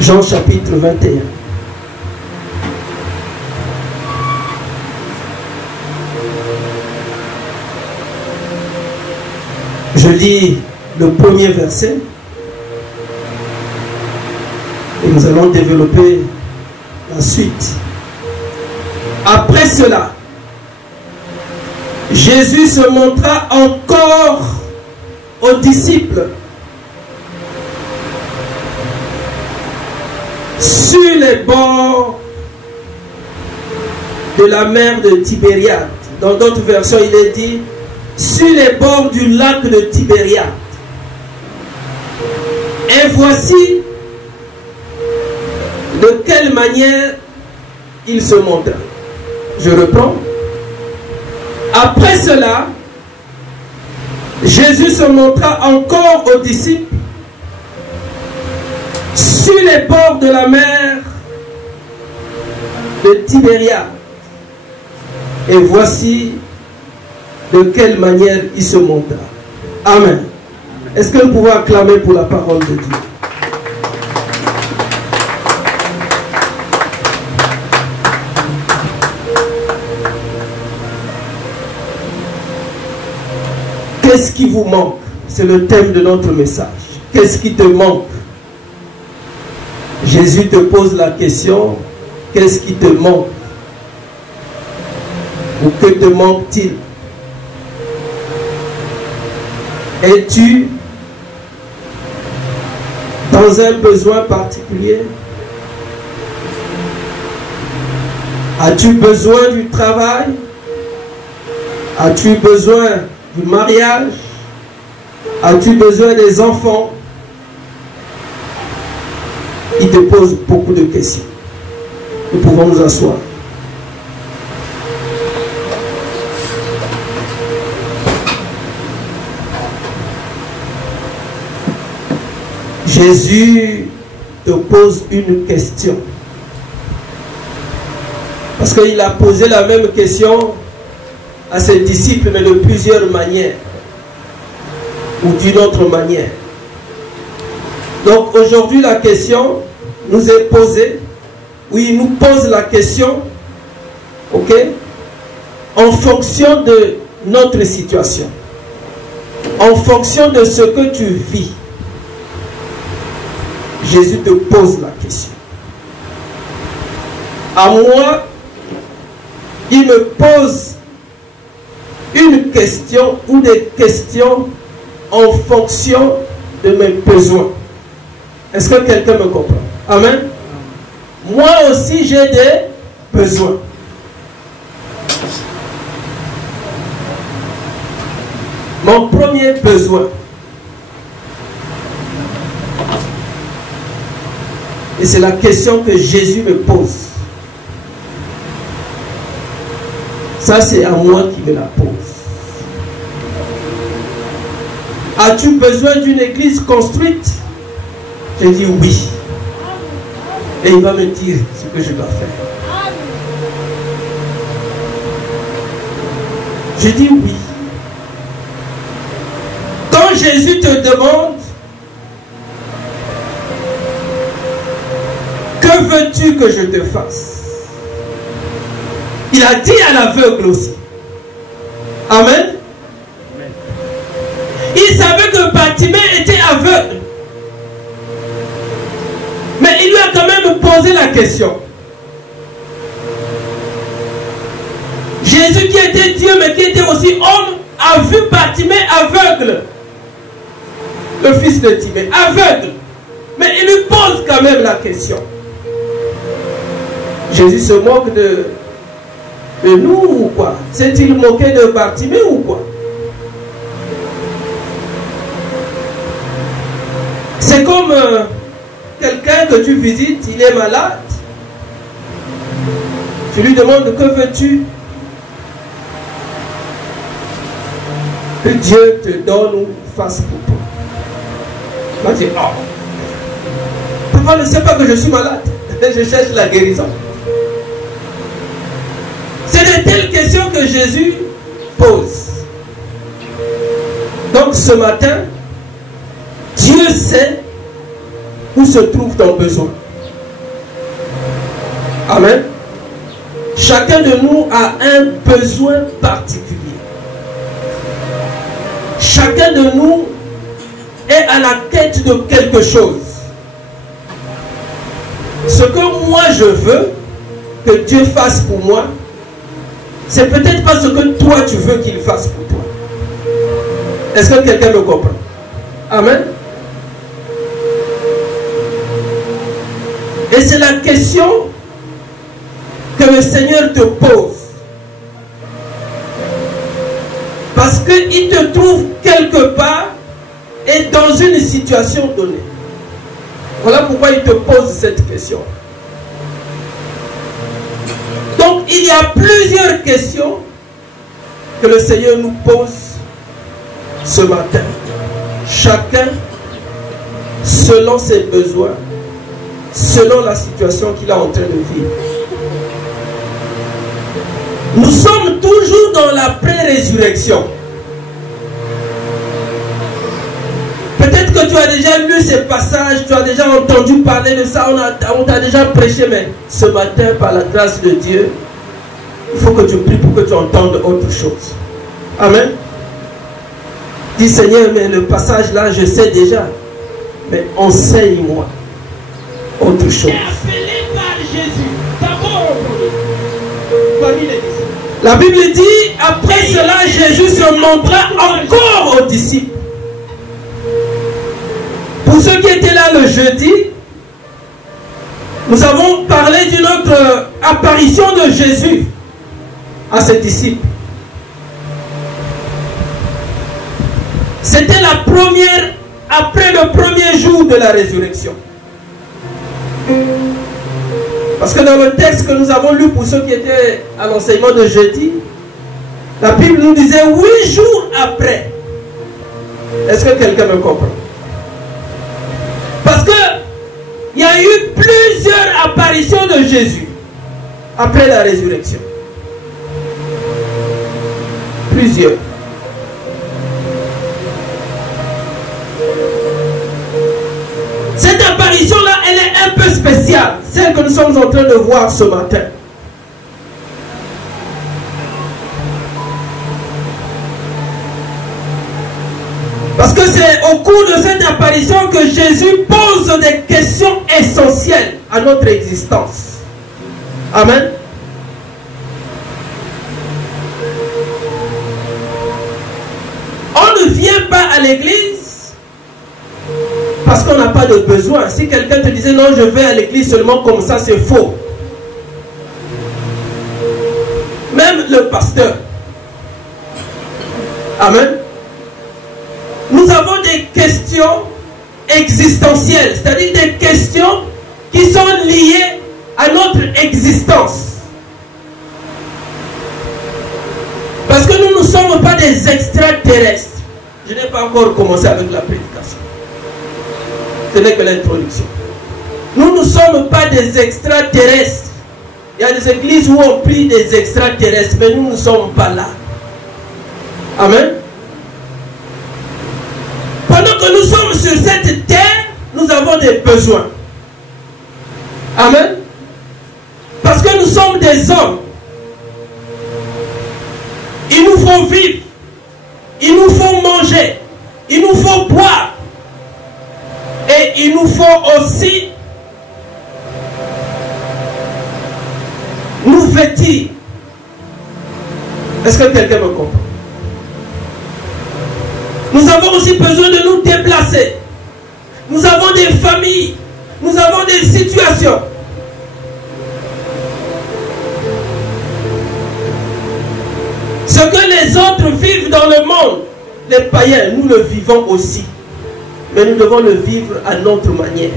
Jean chapitre 21. Je lis le premier verset et nous allons développer la suite. Après cela, Jésus se montra encore aux disciples sur les bords de la mer de Tibériade. Dans d'autres versions, il est dit sur les bords du lac de Tibériade. Et voici de quelle manière il se montra. Je reprends. Après cela, Jésus se montra encore aux disciples sur les bords de la mer de Tibériade. Et voici de quelle manière il se montra. Amen. Est-ce que nous pouvons acclamer pour la parole de Dieu? Qu'est-ce qui vous manque? C'est le thème de notre message. Qu'est-ce qui te manque? Jésus te pose la question, qu'est-ce qui te manque? Ou que te manque-t-il? Es-tu dans un besoin particulier? As-tu besoin du travail? As-tu besoin du mariage? As-tu besoin des enfants? Il te pose beaucoup de questions. Nous pouvons nous asseoir. Jésus te pose une question. Parce qu'il a posé la même question à ses disciples, mais de plusieurs manières. Ou d'une autre manière. Donc aujourd'hui, la question nous est posée. Oui, il nous pose la question. Ok? En fonction de notre situation. En fonction de ce que tu vis. Jésus te pose la question. À moi, il me pose une question ou des questions en fonction de mes besoins. Est-ce que quelqu'un me comprend? Amen. Moi aussi, j'ai des besoins. Mon premier besoin, et c'est la question que Jésus me pose. Ça, c'est à moi qui me la pose. As-tu besoin d'une église construite? Je dis oui. Et il va me dire ce que je dois faire. Je dis oui. Quand Jésus te demande, que veux-tu que je te fasse? Il a dit à l'aveugle aussi. Amen. Il savait que Bartimée était aveugle. Mais il lui a quand même posé la question. Jésus qui était Dieu mais qui était aussi homme a vu Bartimée aveugle. Le fils de Timée, aveugle. Mais il lui pose quand même la question. Jésus se moque de nous ou quoi? S'est-il moqué de Bartimée ou quoi? C'est comme quelqu'un que tu visites, il est malade. Tu lui demandes, que veux-tu que Dieu te donne ou fasse pour toi? Moi, je dis, oh, papa ne sait pas que je suis malade. Je cherche la guérison. C'est de telles questions que Jésus pose. Donc ce matin, Dieu sait où se trouve ton besoin. Amen. Chacun de nous a un besoin particulier. Chacun de nous est à la quête de quelque chose. Ce que moi je veux que Dieu fasse pour moi, c'est peut-être pas ce que toi tu veux qu'il fasse pour toi. Est-ce que quelqu'un me comprend? Amen. Et c'est la question que le Seigneur te pose. Parce qu'il te trouve quelque part et dans une situation donnée. Voilà pourquoi il te pose cette question. Donc il y a plusieurs questions que le Seigneur nous pose ce matin. Chacun selon ses besoins, selon la situation qu'il est en train de vivre. Nous sommes toujours dans la pré-résurrection. Peut-être que tu as déjà lu ces passages, tu as déjà entendu parler de ça, on t'a déjà prêché, mais ce matin, par la grâce de Dieu, il faut que tu pries pour que tu entendes autre chose. Amen. Dis Seigneur, mais le passage là, je sais déjà, mais enseigne-moi autre chose. Appelé par Jésus, d'abord parmi les disciples. La Bible dit, après cela, Jésus se montra encore aux disciples. Pour ceux qui étaient là le jeudi, nous avons parlé d'une autre apparition de Jésus à ses disciples. C'était la première, après le premier jour de la résurrection. Parce que dans le texte que nous avons lu pour ceux qui étaient à l'enseignement de jeudi, la Bible nous disait 8 jours après. Est-ce que quelqu'un me comprend? Parce que il y a eu plusieurs apparitions de Jésus après la résurrection. Plusieurs. Cette apparition-là, elle est un peu spéciale, celle que nous sommes en train de voir ce matin. Parce que c'est au cours de cette apparition que Jésus pose des questions essentielles à notre existence. Amen. On ne vient pas à l'église parce qu'on n'a pas de besoin. Si quelqu'un te disait non, je vais à l'église seulement comme ça, c'est faux. Même le pasteur. Amen. Nous avons des questions existentielles, c'est-à-dire des questions qui sont liées à notre existence. Parce que nous ne sommes pas des extraterrestres. Je n'ai pas encore commencé avec la prédication. Ce n'est que l'introduction. Nous ne sommes pas des extraterrestres. Il y a des églises où on prie des extraterrestres, mais nous ne sommes pas là. Amen. Pendant que nous sommes sur cette terre, nous avons des besoins. Amen. Parce que nous sommes des hommes. Il nous faut vivre. Il nous faut manger. Il nous faut boire. Et il nous faut aussi nous vêtir. Est-ce que quelqu'un me comprend? Nous avons aussi besoin de nous déplacer. Nous avons des familles. Nous avons des situations. Ce que les autres vivent dans le monde, les païens, nous le vivons aussi. Mais nous devons le vivre à notre manière.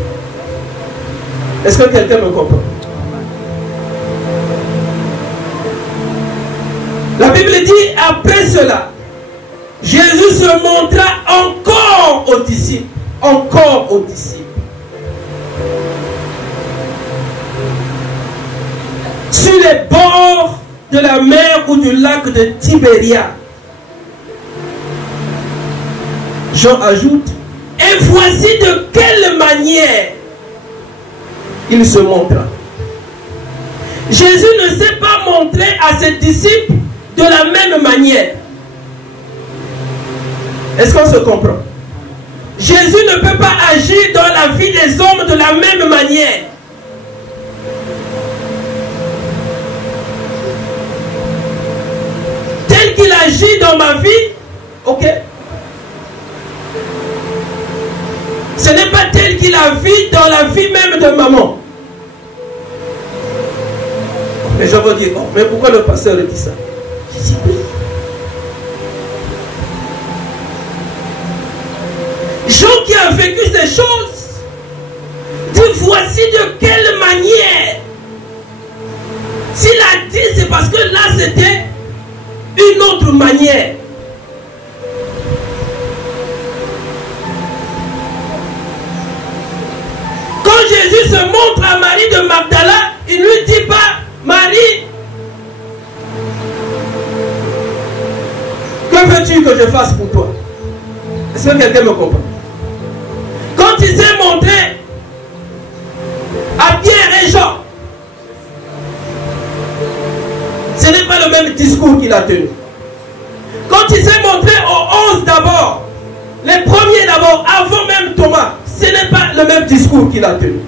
Est-ce que quelqu'un me comprend? La Bible dit, après cela, Jésus se montra encore aux disciples. Encore aux disciples. Sur les bords de la mer ou du lac de Tibéria. Jean ajoute, et voici de quelle manière il se montra. Jésus ne s'est pas montré à ses disciples de la même manière. Est-ce qu'on se comprend? Jésus ne peut pas agir dans la vie des hommes de la même manière. Tel qu'il agit dans ma vie, ok. Ce n'est pas tel qu'il agit dans la vie même de maman. Mais je vais dire, oh, mais pourquoi le pasteur dit ça? Je dis oui. Jean qui a vécu ces choses, dit voici de quelle manière. S'il a dit, c'est parce que là c'était une autre manière. Quand Jésus se montre à Marie de Magdala, il ne lui dit pas, Marie, que veux-tu que je fasse pour toi? Est-ce que quelqu'un me comprend? Quand il s'est montré à Pierre et Jean, ce n'est pas le même discours qu'il a tenu. Quand il s'est montré aux 11 d'abord, les premiers d'abord, avant même Thomas, ce n'est pas le même discours qu'il a tenu.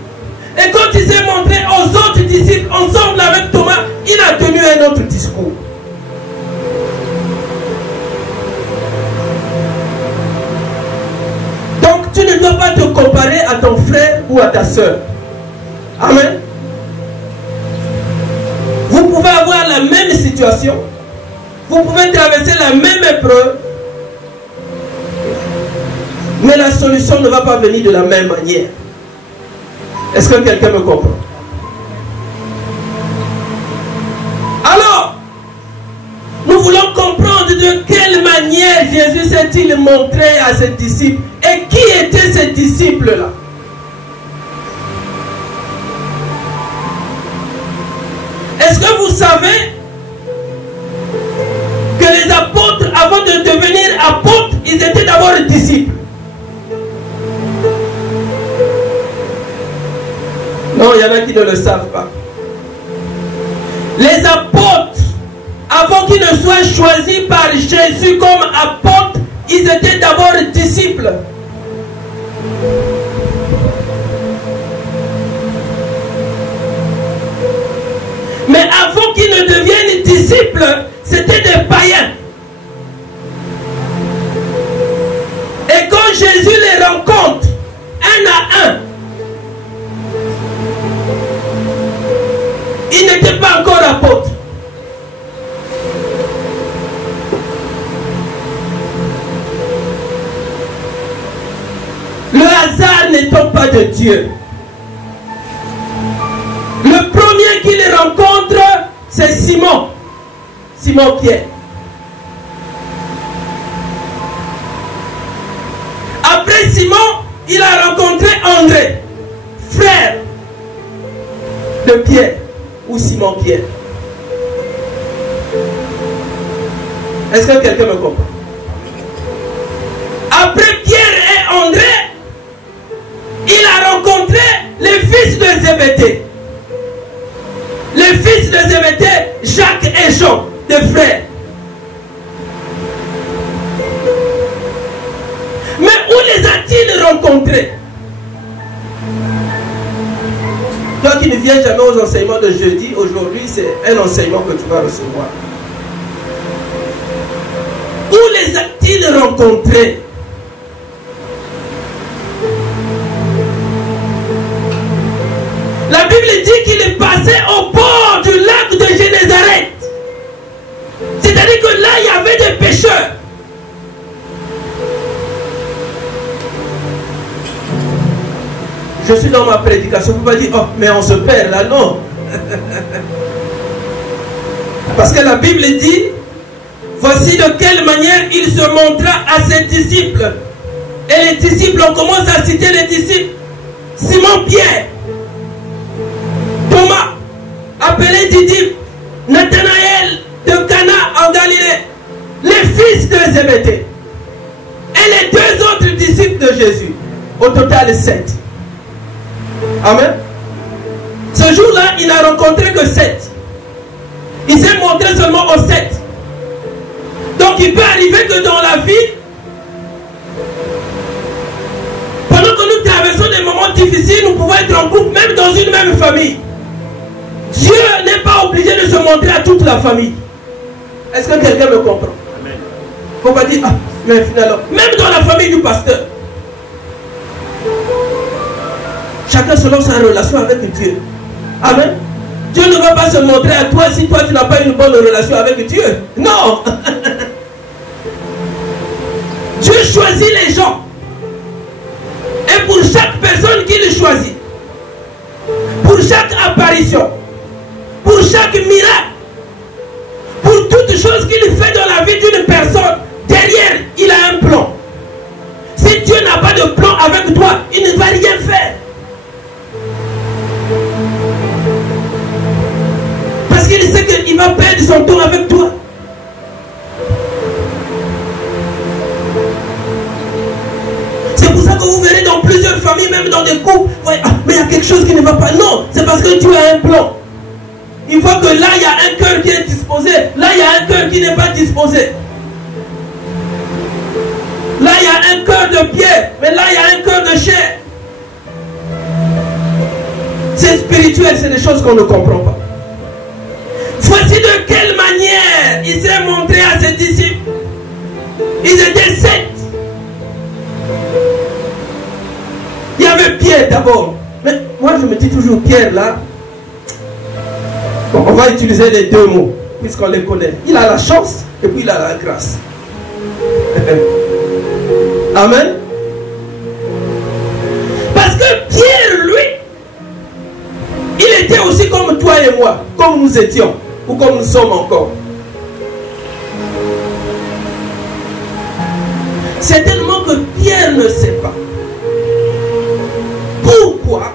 Et quand il s'est montré aux autres disciples, ensemble avec Thomas, il a tenu un autre discours. Donc tu ne dois pas te comparer à ton frère ou à ta soeur. Amen. Vous pouvez avoir la même situation, vous pouvez traverser la même épreuve, mais la solution ne va pas venir de la même manière. Est-ce que quelqu'un me comprend? Alors, nous voulons comprendre de quelle manière Jésus s'est-il montré à ses disciples et qui étaient ces disciples-là. Est-ce que vous savez que les apôtres, avant de devenir apôtres, ils étaient d'abord disciples? Non, il y en a qui ne le savent pas. Les apôtres, avant qu'ils ne soient choisis par Jésus comme apôtres, ils étaient d'abord disciples. Mais avant qu'ils ne deviennent disciples, c'était des païens. Et quand Jésus les rencontre, un à un, ils n'étaient pas encore apôtres. Le hasard n'étant pas de Dieu. Le premier qu'il rencontre, c'est Simon. Simon Pierre. Après Simon, il a rencontré André, frère de Pierre, ou Simon Pierre. Est-ce que quelqu'un me comprend? Après Pierre et André, il a rencontré les fils de Zébédée. Les fils de Zébédée, Jacques et Jean, deux frères. Mais où les a-t-il rencontrés? Toi qui ne viens jamais aux enseignements de jeudi, aujourd'hui c'est un enseignement que tu vas recevoir. Où les a-t-il rencontrés? La Bible dit qu'il est passé au bord du lac de Génézareth. C'est-à-dire que là, il y avait des pêcheurs. Je suis dans ma prédication. Vous ne pouvez pas dire, oh, mais on se perd là, non. Parce que la Bible dit, voici de quelle manière il se montra à ses disciples. Et les disciples, on commence à citer les disciples. Simon Pierre, Thomas, appelé Didyme, Nathanaël de Cana en Galilée, les fils de Zébédée et les deux autres disciples de Jésus. Au total 7. Amen. Ce jour-là, il n'a rencontré que 7. Il s'est montré seulement aux 7. Donc il peut arriver que dans la vie, pendant que nous traversons des moments difficiles, nous pouvons être en groupe, même dans une même famille. Dieu n'est pas obligé de se montrer à toute la famille. Est-ce que quelqu'un me comprend? On va dire, ah, mais finalement, même dans la famille du pasteur, chacun selon sa relation avec Dieu. Amen. Dieu ne va pas se montrer à toi si toi tu n'as pas une bonne relation avec Dieu. Non. Dieu choisit les gens. Et pour chaque personne qu'il choisit, pour chaque apparition, pour chaque miracle, pour toute chose qu'il fait dans la vie d'une personne, derrière, il a un plan. Si Dieu n'a pas de plan avec toi, il ne va rien faire. Parce qu'il sait qu'il va perdre son temps avec toi. C'est pour ça que vous verrez dans plusieurs familles, même dans des couples, ouais, ah, mais il y a quelque chose qui ne va pas. Non, c'est parce que Dieu a un plan. Il faut que là, il y a un cœur qui est disposé. Là, il y a un cœur qui n'est pas disposé. Là, il y a un cœur de pierre, mais là, il y a un cœur de chair. C'est spirituel, c'est des choses qu'on ne comprend pas. Voici de quelle manière il s'est montré à ses disciples. Ils étaient 7. Il y avait Pierre d'abord. Mais moi, je me dis toujours Pierre là. Bon, on va utiliser les deux mots, puisqu'on les connaît. Il a la chance et puis il a la grâce. Amen. Parce que Pierre, lui, il était aussi comme toi et moi, comme nous étions, ou comme nous sommes encore. C'est tellement que Pierre ne sait pas pourquoi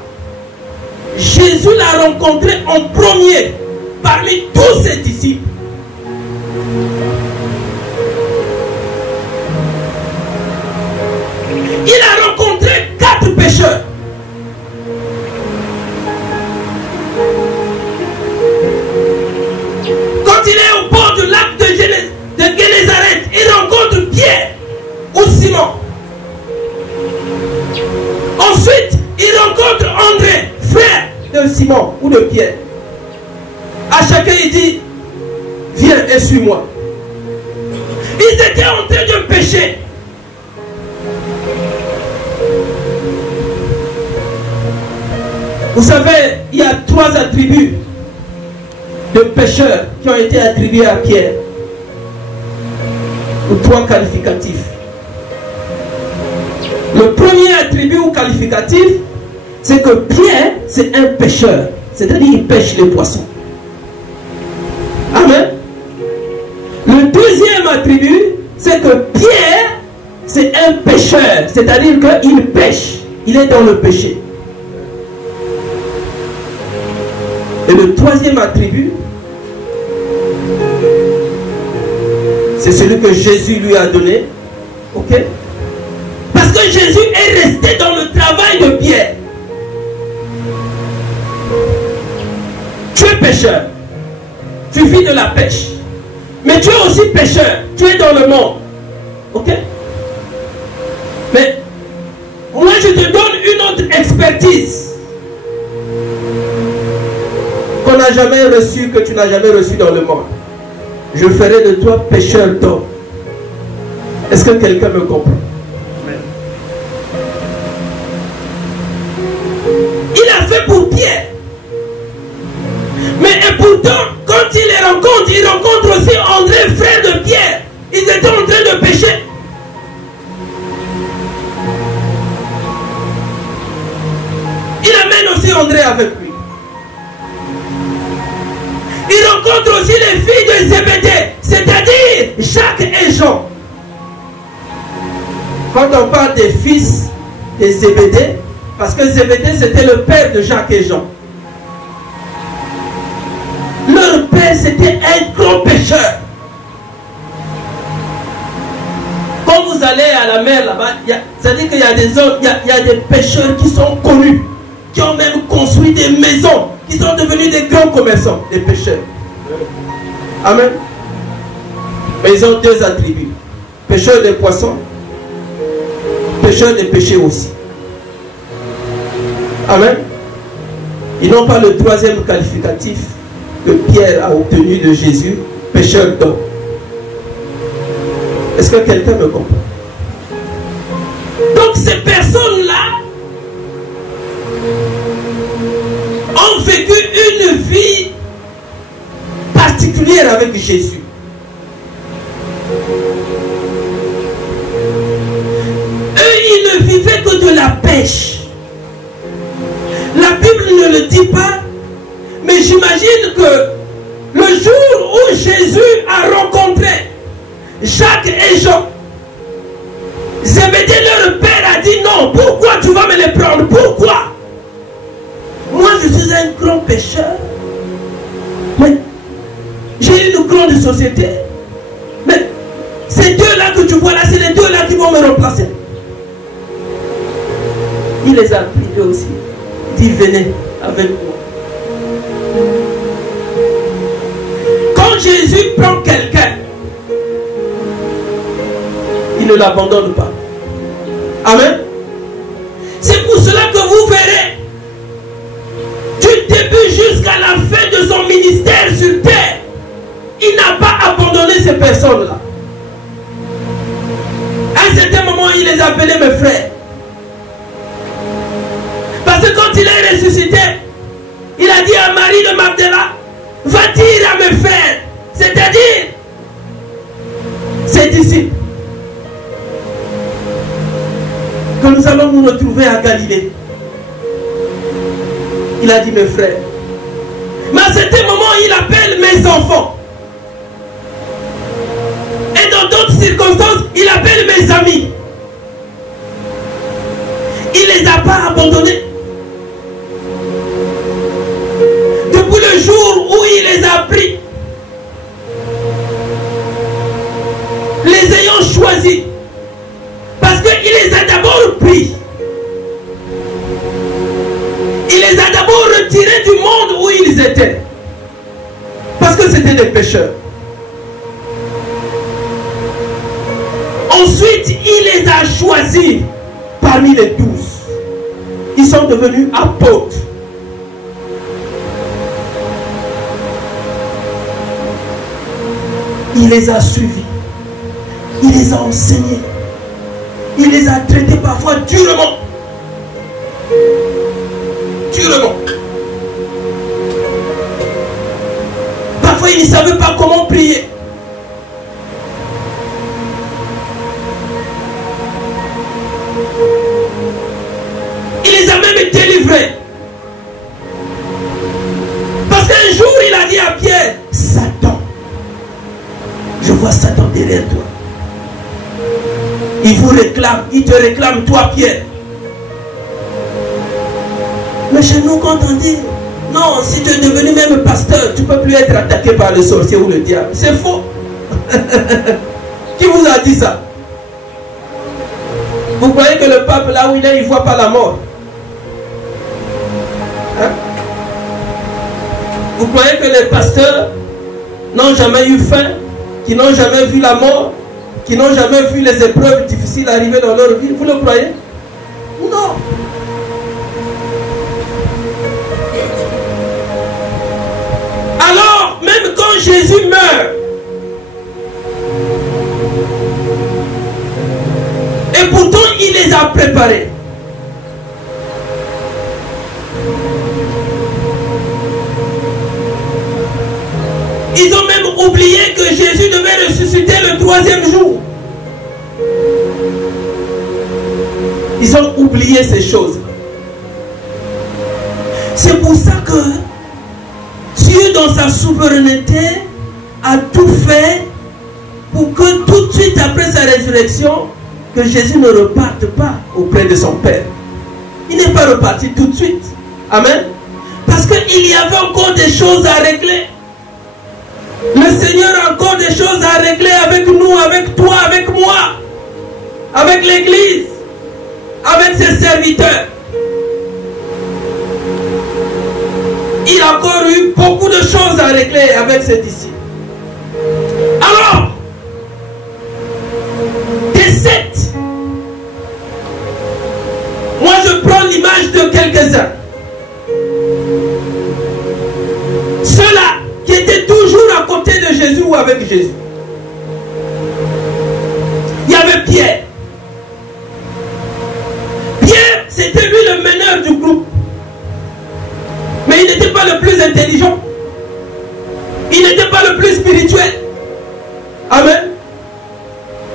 Jésus l'a rencontré en premier parmi tous ses disciples. Il a rencontré 4 pécheurs. Quand il est au bord du lac de Génézareth, il rencontre Pierre ou Simon. Ensuite, il rencontre André, frère de Simon ou de Pierre. À chacun, il dit, viens et suis-moi. Ils étaient en train de pécher. Vous savez, il y a 3 attributs de pécheurs qui ont été attribués à Pierre. Ou 3 qualificatifs. Le premier attribut ou qualificatif, c'est que Pierre, c'est un pêcheur. C'est-à-dire qu'il pêche les poissons. Amen. Le deuxième attribut, c'est que Pierre, c'est un pêcheur. C'est-à-dire qu'il pêche. Il est dans le péché. Et le troisième attribut, c'est celui que Jésus lui a donné. Ok? Parce que Jésus est resté dans le travail de Pierre. Tu es pêcheur. Tu vis de la pêche. Mais tu es aussi pêcheur. Tu es dans le monde. Ok? Mais moi je te donne une autre expertise qu'on n'a jamais reçue, que tu n'as jamais reçue dans le monde. Je ferai de toi pêcheur d'hommes. Est-ce que quelqu'un me comprend? Il a fait pour Pierre. Mais et pourtant, quand il les rencontre, il rencontre aussi André, frère de Pierre. Ils étaient en train de pécher. Il amène aussi André avec lui. Il rencontre aussi les filles de Zébédée, c'est-à-dire Jacques et Jean. Quand on parle des fils de Zébédée, parce que Zébédée c'était le père de Jacques et Jean. Leur père c'était un grand pécheur. Quand vous allez à la mer là-bas, c'est-à-dire qu'il y a des hommes, il y a des pêcheurs qui sont connus, qui ont même construit des maisons, qui sont devenus des grands commerçants, des pêcheurs. Amen. Mais ils ont deux attributs. Pêcheurs de poissons, pêcheurs de péchés aussi. Amen. Ils n'ont pas le troisième qualificatif que Pierre a obtenu de Jésus, pêcheur d'hommes. Est-ce que quelqu'un me comprend? Donc ces personnes-là ont vécu une vie particulière avec Jésus. Eux, ils ne vivaient que de la pêche. La Bible ne le dit pas, mais j'imagine que le jour où Jésus a rencontré Jacques et Jean, Zébédée, leur père, a dit non, pourquoi tu vas me les prendre? Pourquoi? Moi je suis un grand pécheur, mais j'ai une grande société, mais ces deux-là que tu vois là, c'est les deux-là qui vont me remplacer. Il les a pris eux aussi. Il dit venez avec moi. Quand Jésus prend quelqu'un, il ne l'abandonne pas. Amen. C'est pour cela que vous verrez, du début jusqu'à la fin de son ministère sur terre, il n'a pas abandonné ces personnes-là. À un certain moment, il les appelait mes frères. Parce que quand il est ressuscité, il a dit à Marie de Magdala, va dire à mes frères, c'est-à-dire ses disciples, que nous allons nous retrouver à Galilée. Il a dit mes frères. Mais à certain moment, il appelle mes enfants. Et dans d'autres circonstances, il appelle mes amis. Il ne les a pas abandonnés. Depuis le jour où il les a pris, les ayant choisis, parce qu'il les a d'abord pris. Il les a d'abord retirés du monde où ils étaient. Parce que c'était des pécheurs. Ensuite, il les a choisis parmi les 12. Ils sont devenus apôtres. Il les a suivis. Il les a enseignés. Il les a traités parfois durement. Durement. Parfois, ils ne savaient pas comment prier. Il les a même délivrés. Parce qu'un jour, il a dit à Pierre, Satan, je vois Satan derrière toi. Il vous réclame, il te réclame, toi Pierre. Mais chez nous, quand on dit, non, si tu es devenu même pasteur, tu ne peux plus être attaqué par le sorcier ou le diable. C'est faux. Qui vous a dit ça? Vous croyez que le pape, là où il est, il ne voit pas la mort? Hein? Vous croyez que les pasteurs n'ont jamais eu faim, qui n'ont jamais vu la mort, qui n'ont jamais vu les épreuves difficiles arriver dans leur vie? Vous le croyez? Non. Alors, même quand Jésus meurt, et pourtant il les a préparés. Ils ont même oublié que Jésus devait ressusciter le 3e jour. Ils ont oublié ces choses. C'est pour ça que Dieu, dans sa souveraineté, a tout fait pour que tout de suite après sa résurrection, que Jésus ne reparte pas auprès de son Père. Il n'est pas reparti tout de suite. Amen. Parce qu'il y avait encore des choses à régler. Le Seigneur a encore des choses à régler avec nous, avec toi, avec moi, avec l'Église, avec ses serviteurs. il a encore eu beaucoup de choses à régler avec ses disciples. Alors, des sectes, moi je prends l'image de quelques-uns. Ceux-là qui étaient toujours à côté de Jésus ou avec Jésus. Il y avait Pierre. Pierre, c'était lui le meneur du groupe. Mais il n'était pas le plus intelligent. Il n'était pas le plus spirituel. Amen.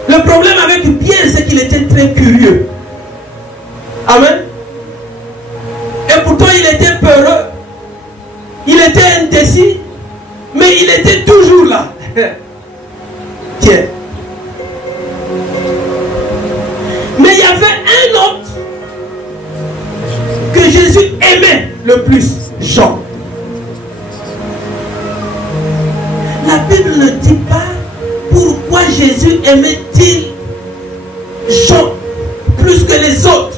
Le problème avec Pierre, c'est qu'il était très curieux. Amen. Et pourtant, il était peureux. Il était indécis. Mais il était toujours là. Pierre. Mais il y avait un autre que Jésus aimait le plus, Jean. La Bible ne dit pas pourquoi Jésus aimait-il Jean plus que les autres.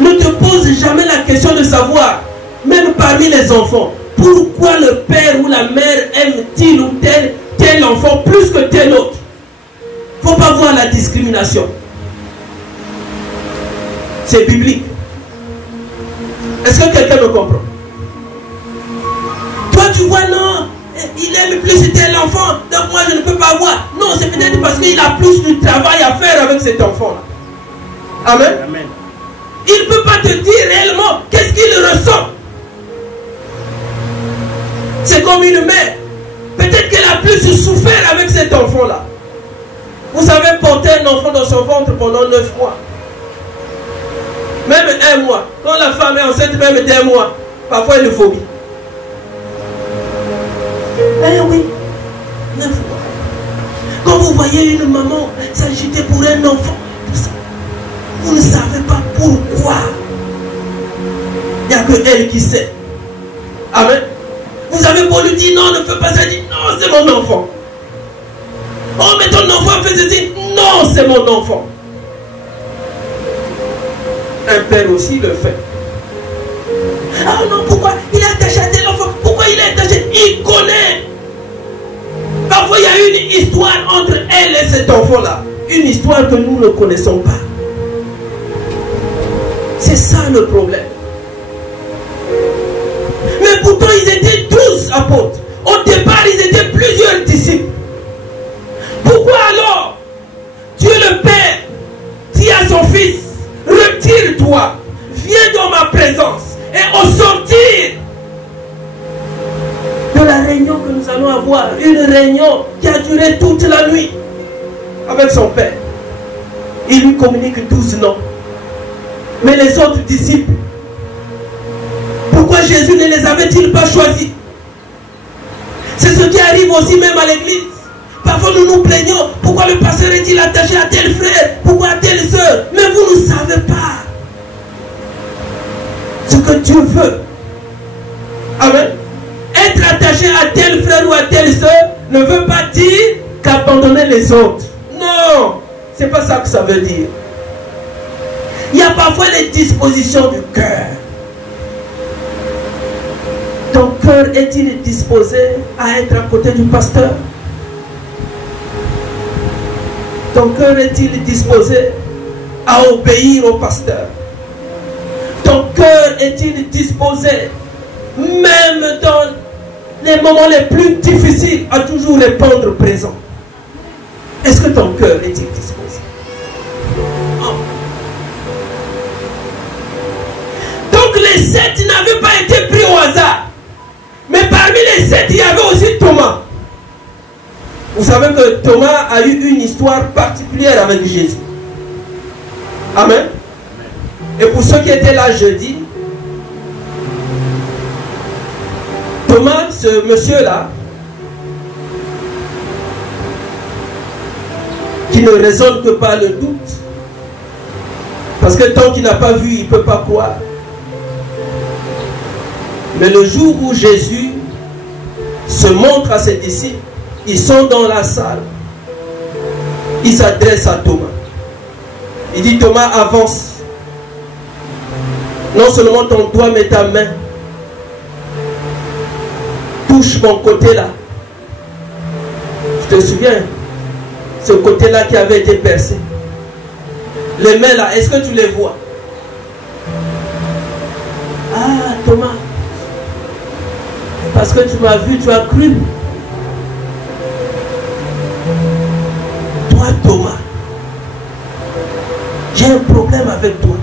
Ne te pose jamais la question de savoir, même parmi les enfants, pourquoi le père ou la mère aime-t-il ou tel enfant plus que tel autre. Il ne faut pas voir la discrimination. C'est biblique. Est-ce que quelqu'un me comprend? Toi tu vois, non, il aime plus tel enfant, donc moi je ne peux pas avoir. Non, c'est peut-être parce qu'il a plus de travail à faire avec cet enfant-là. Amen. Amen. Il ne peut pas te dire réellement qu'est-ce qu'il ressent. C'est comme une mère. Peut-être qu'elle a plus souffert avec cet enfant-là. Vous savez, porter un enfant dans son ventre pendant 9 mois. Même 1 mois. Quand la femme est enceinte, même d'1 mois. Parfois, elle vomit. Eh oui, 9 mois. Quand vous voyez une maman s'agiter pour un enfant, tout ça, vous ne savez pas pourquoi. Il n'y a que elle qui sait. Amen. Vous avez beau lui dire non, ne fais pas ça, dit non, c'est mon enfant. Oh, mais ton enfant fait ceci, non, c'est mon enfant. Un père aussi le fait. Ah non, pourquoi il est attaché à tel enfant? Pourquoi il est attaché? Il connaît. Parfois il y a une histoire entre elle et cet enfant-là. Une histoire que nous ne connaissons pas. C'est ça le problème. Mais pourtant ils étaient 12 apôtres. Au départ ils étaient plusieurs disciples. Pourquoi alors Dieu le Père dit à son fils, retire-toi, viens dans ma présence. Et au sortir de la réunion que nous allons avoir, une réunion qui a duré toute la nuit avec son Père, il lui communique 12 noms. Mais les autres disciples, pourquoi Jésus ne les avait-il pas choisis? C'est ce qui arrive aussi même à l'église. Parfois nous nous plaignons, pourquoi le pasteur est-il attaché à tel frère, pourquoi à telle soeur? Mais vous ne savez pas ce que Dieu veut. Amen. Être attaché à tel frère ou à telle soeur ne veut pas dire qu'abandonner les autres. Non, c'est pas ça que ça veut dire. Il y a parfois les dispositions du cœur. Ton cœur est-il disposé à être à côté du pasteur? Ton cœur est-il disposé à obéir au pasteur? Ton cœur est-il disposé, même dans les moments les plus difficiles, à toujours répondre présent? Est-ce que ton cœur est-il disposé? Oh. Donc les 7 n'avaient pas été pris au hasard. Mais parmi les 7, il y avait aussi Thomas. Vous savez que Thomas a eu une histoire particulière avec Jésus. Amen. Et pour ceux qui étaient là jeudi, Thomas, ce monsieur-là, qui ne raisonne que par le doute, parce que tant qu'il n'a pas vu, il ne peut pas croire. Mais le jour où Jésus se montre à ses disciples, ils sont dans la salle, ils s'adressent à Thomas. Il dit Thomas, avance. Non seulement ton doigt, mais ta main. Touche mon côté là. Tu te souviens? Ce côté là qui avait été percé. Les mains là, est-ce que tu les vois? Ah, Thomas. Parce que tu m'as vu, tu as cru. Toi, Thomas, j'ai un problème avec toi.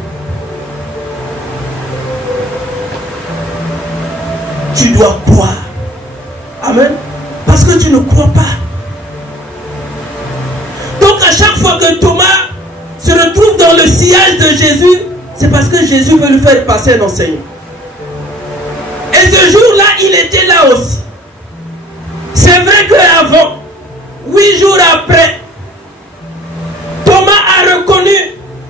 Tu dois croire. Amen. Parce que tu ne crois pas. Donc à chaque fois que Thomas se retrouve dans le sillage de Jésus, c'est parce que Jésus veut lui faire passer un enseignement. Et ce jour-là, il était là aussi. C'est vrai qu'avant, 8 jours après, Thomas a reconnu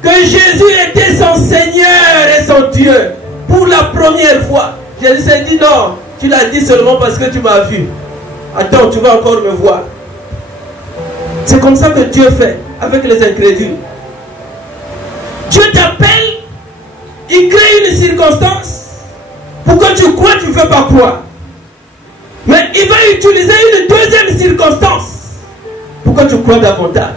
que Jésus était son Seigneur et son Dieu pour la première fois. Jésus s'est dit non, tu l'as dit seulement parce que tu m'as vu. Attends, tu vas encore me voir. C'est comme ça que Dieu fait avec les incrédules. Dieu t'appelle, il crée une circonstance pour que tu crois, tu ne veux pas croire. Mais il va utiliser une deuxième circonstance pour que tu crois davantage.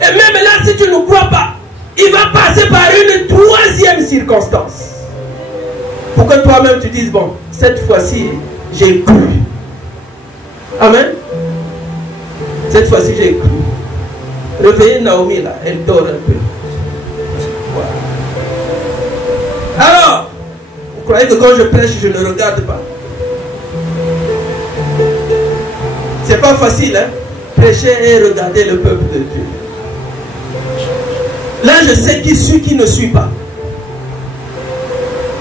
Et même là, si tu ne crois pas, il va passer par une troisième circonstance. Pour que toi-même tu dises, bon, cette fois-ci, j'ai cru. Amen. Cette fois-ci, j'ai cru. Réveillez Naomi là, elle dort un peu. Voilà. Alors, vous croyez que quand je prêche, je ne regarde pas? C'est pas facile, hein? Prêcher et regarder le peuple de Dieu. Là, je sais qui suit, qui ne suit pas.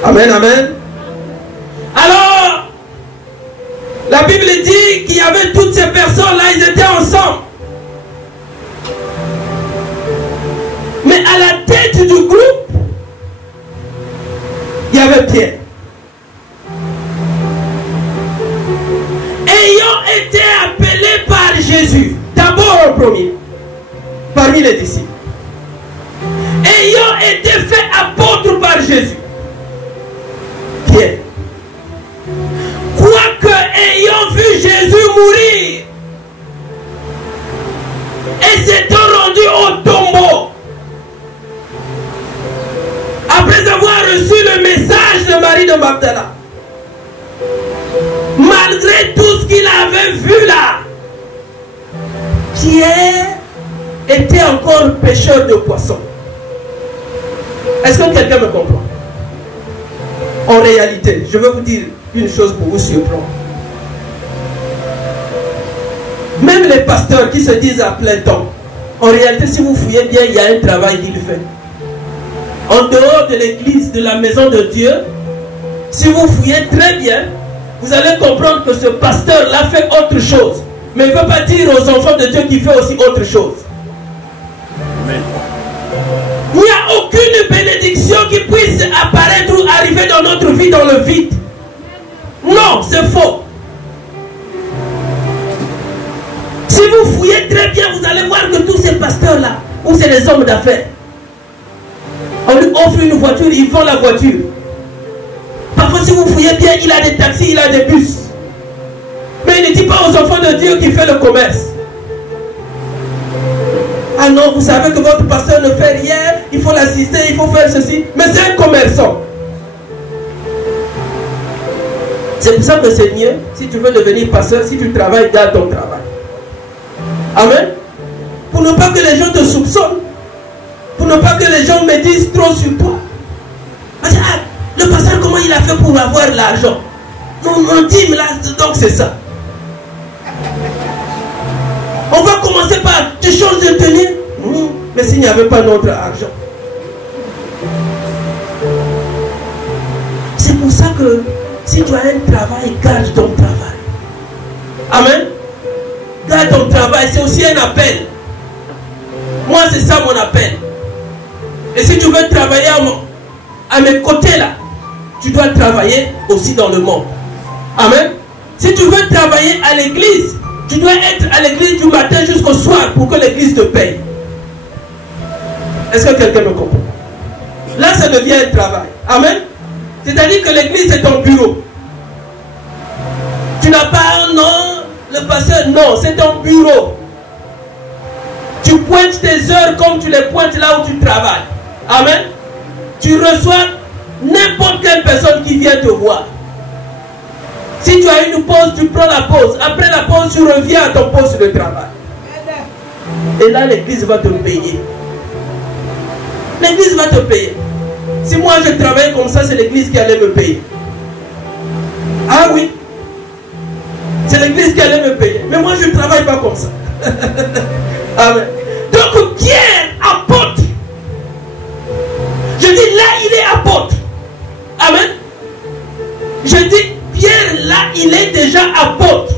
Amen, amen. Alors, la Bible dit qu'il y avait toutes ces personnes-là, ils étaient ensemble. Mais à la tête du groupe, il y avait Pierre. Ayant été appelé par Jésus, d'abord en premier, parmi les disciples. Ayant été fait apôtre par Jésus, Pierre. Quoique ayant vu Jésus mourir et s'étant rendu au tombeau, après avoir reçu le message de Marie de Magdala, malgré tout ce qu'il avait vu là, Pierre était encore pêcheur de poissons. Est-ce que quelqu'un me comprend? En réalité, je vais vous dire une chose pour vous surprendre. Même les pasteurs qui se disent à plein temps, en réalité, si vous fouillez bien, il y a un travail qu'il fait. En dehors de l'église, de la maison de Dieu, si vous fouillez très bien, vous allez comprendre que ce pasteur-là fait autre chose. Mais il ne veut pas dire aux enfants de Dieu qu'il fait aussi autre chose. Amen. Il n'y a aucune bénédiction qui puisse apparaître ou arriver dans notre vie dans le vide. Non, c'est faux. Si vous fouillez très bien, vous allez voir que tous ces pasteurs-là, ou c'est des hommes d'affaires, on lui offre une voiture, ils font la voiture. Parfois, si vous fouillez bien, il a des taxis, il a des bus. Mais il ne dit pas aux enfants de Dieu qu'il fait le commerce. Ah non, vous savez que votre pasteur ne fait rien, il faut l'assister, il faut faire ceci. Mais c'est un commerçant. C'est pour ça que c'est mieux, si tu veux devenir pasteur, si tu travailles, garde ton travail. Amen. Pour ne pas que les gens te soupçonnent. Pour ne pas que les gens me disent trop sur toi. Parce que, le pasteur, comment il a fait pour avoir l'argent? Non, on dit, mais là, donc c'est ça. On va commencer par, tu changes de tenue. Mais s'il n'y avait pas notre argent. C'est pour ça que si tu as un travail, garde ton travail. Amen. Garde ton travail, c'est aussi un appel. Moi, c'est ça mon appel. Et si tu veux travailler à mes côtés là, tu dois travailler aussi dans le monde. Amen. Si tu veux travailler à l'église, tu dois être à l'église du matin jusqu'au soir pour que l'église te paye. Est-ce que quelqu'un me comprend? Là, ça devient un travail. Amen. C'est-à-dire que l'église est ton bureau. Tu n'as pas un nom, le pasteur, non, c'est ton bureau. Tu pointes tes heures comme tu les pointes là où tu travailles. Amen. Tu reçois n'importe quelle personne qui vient te voir. Si tu as une pause, tu prends la pause. Après la pause, tu reviens à ton poste de travail. Et là, l'église va te payer. L'église va te payer. Si moi je travaille comme ça, c'est l'église qui allait me payer. Ah oui. C'est l'église qui allait me payer. Mais moi, je ne travaille pas comme ça. Amen. Donc, Pierre, apôtre. Je dis là, il est apôtre. Amen. Je dis, Pierre, là, il est déjà apôtre.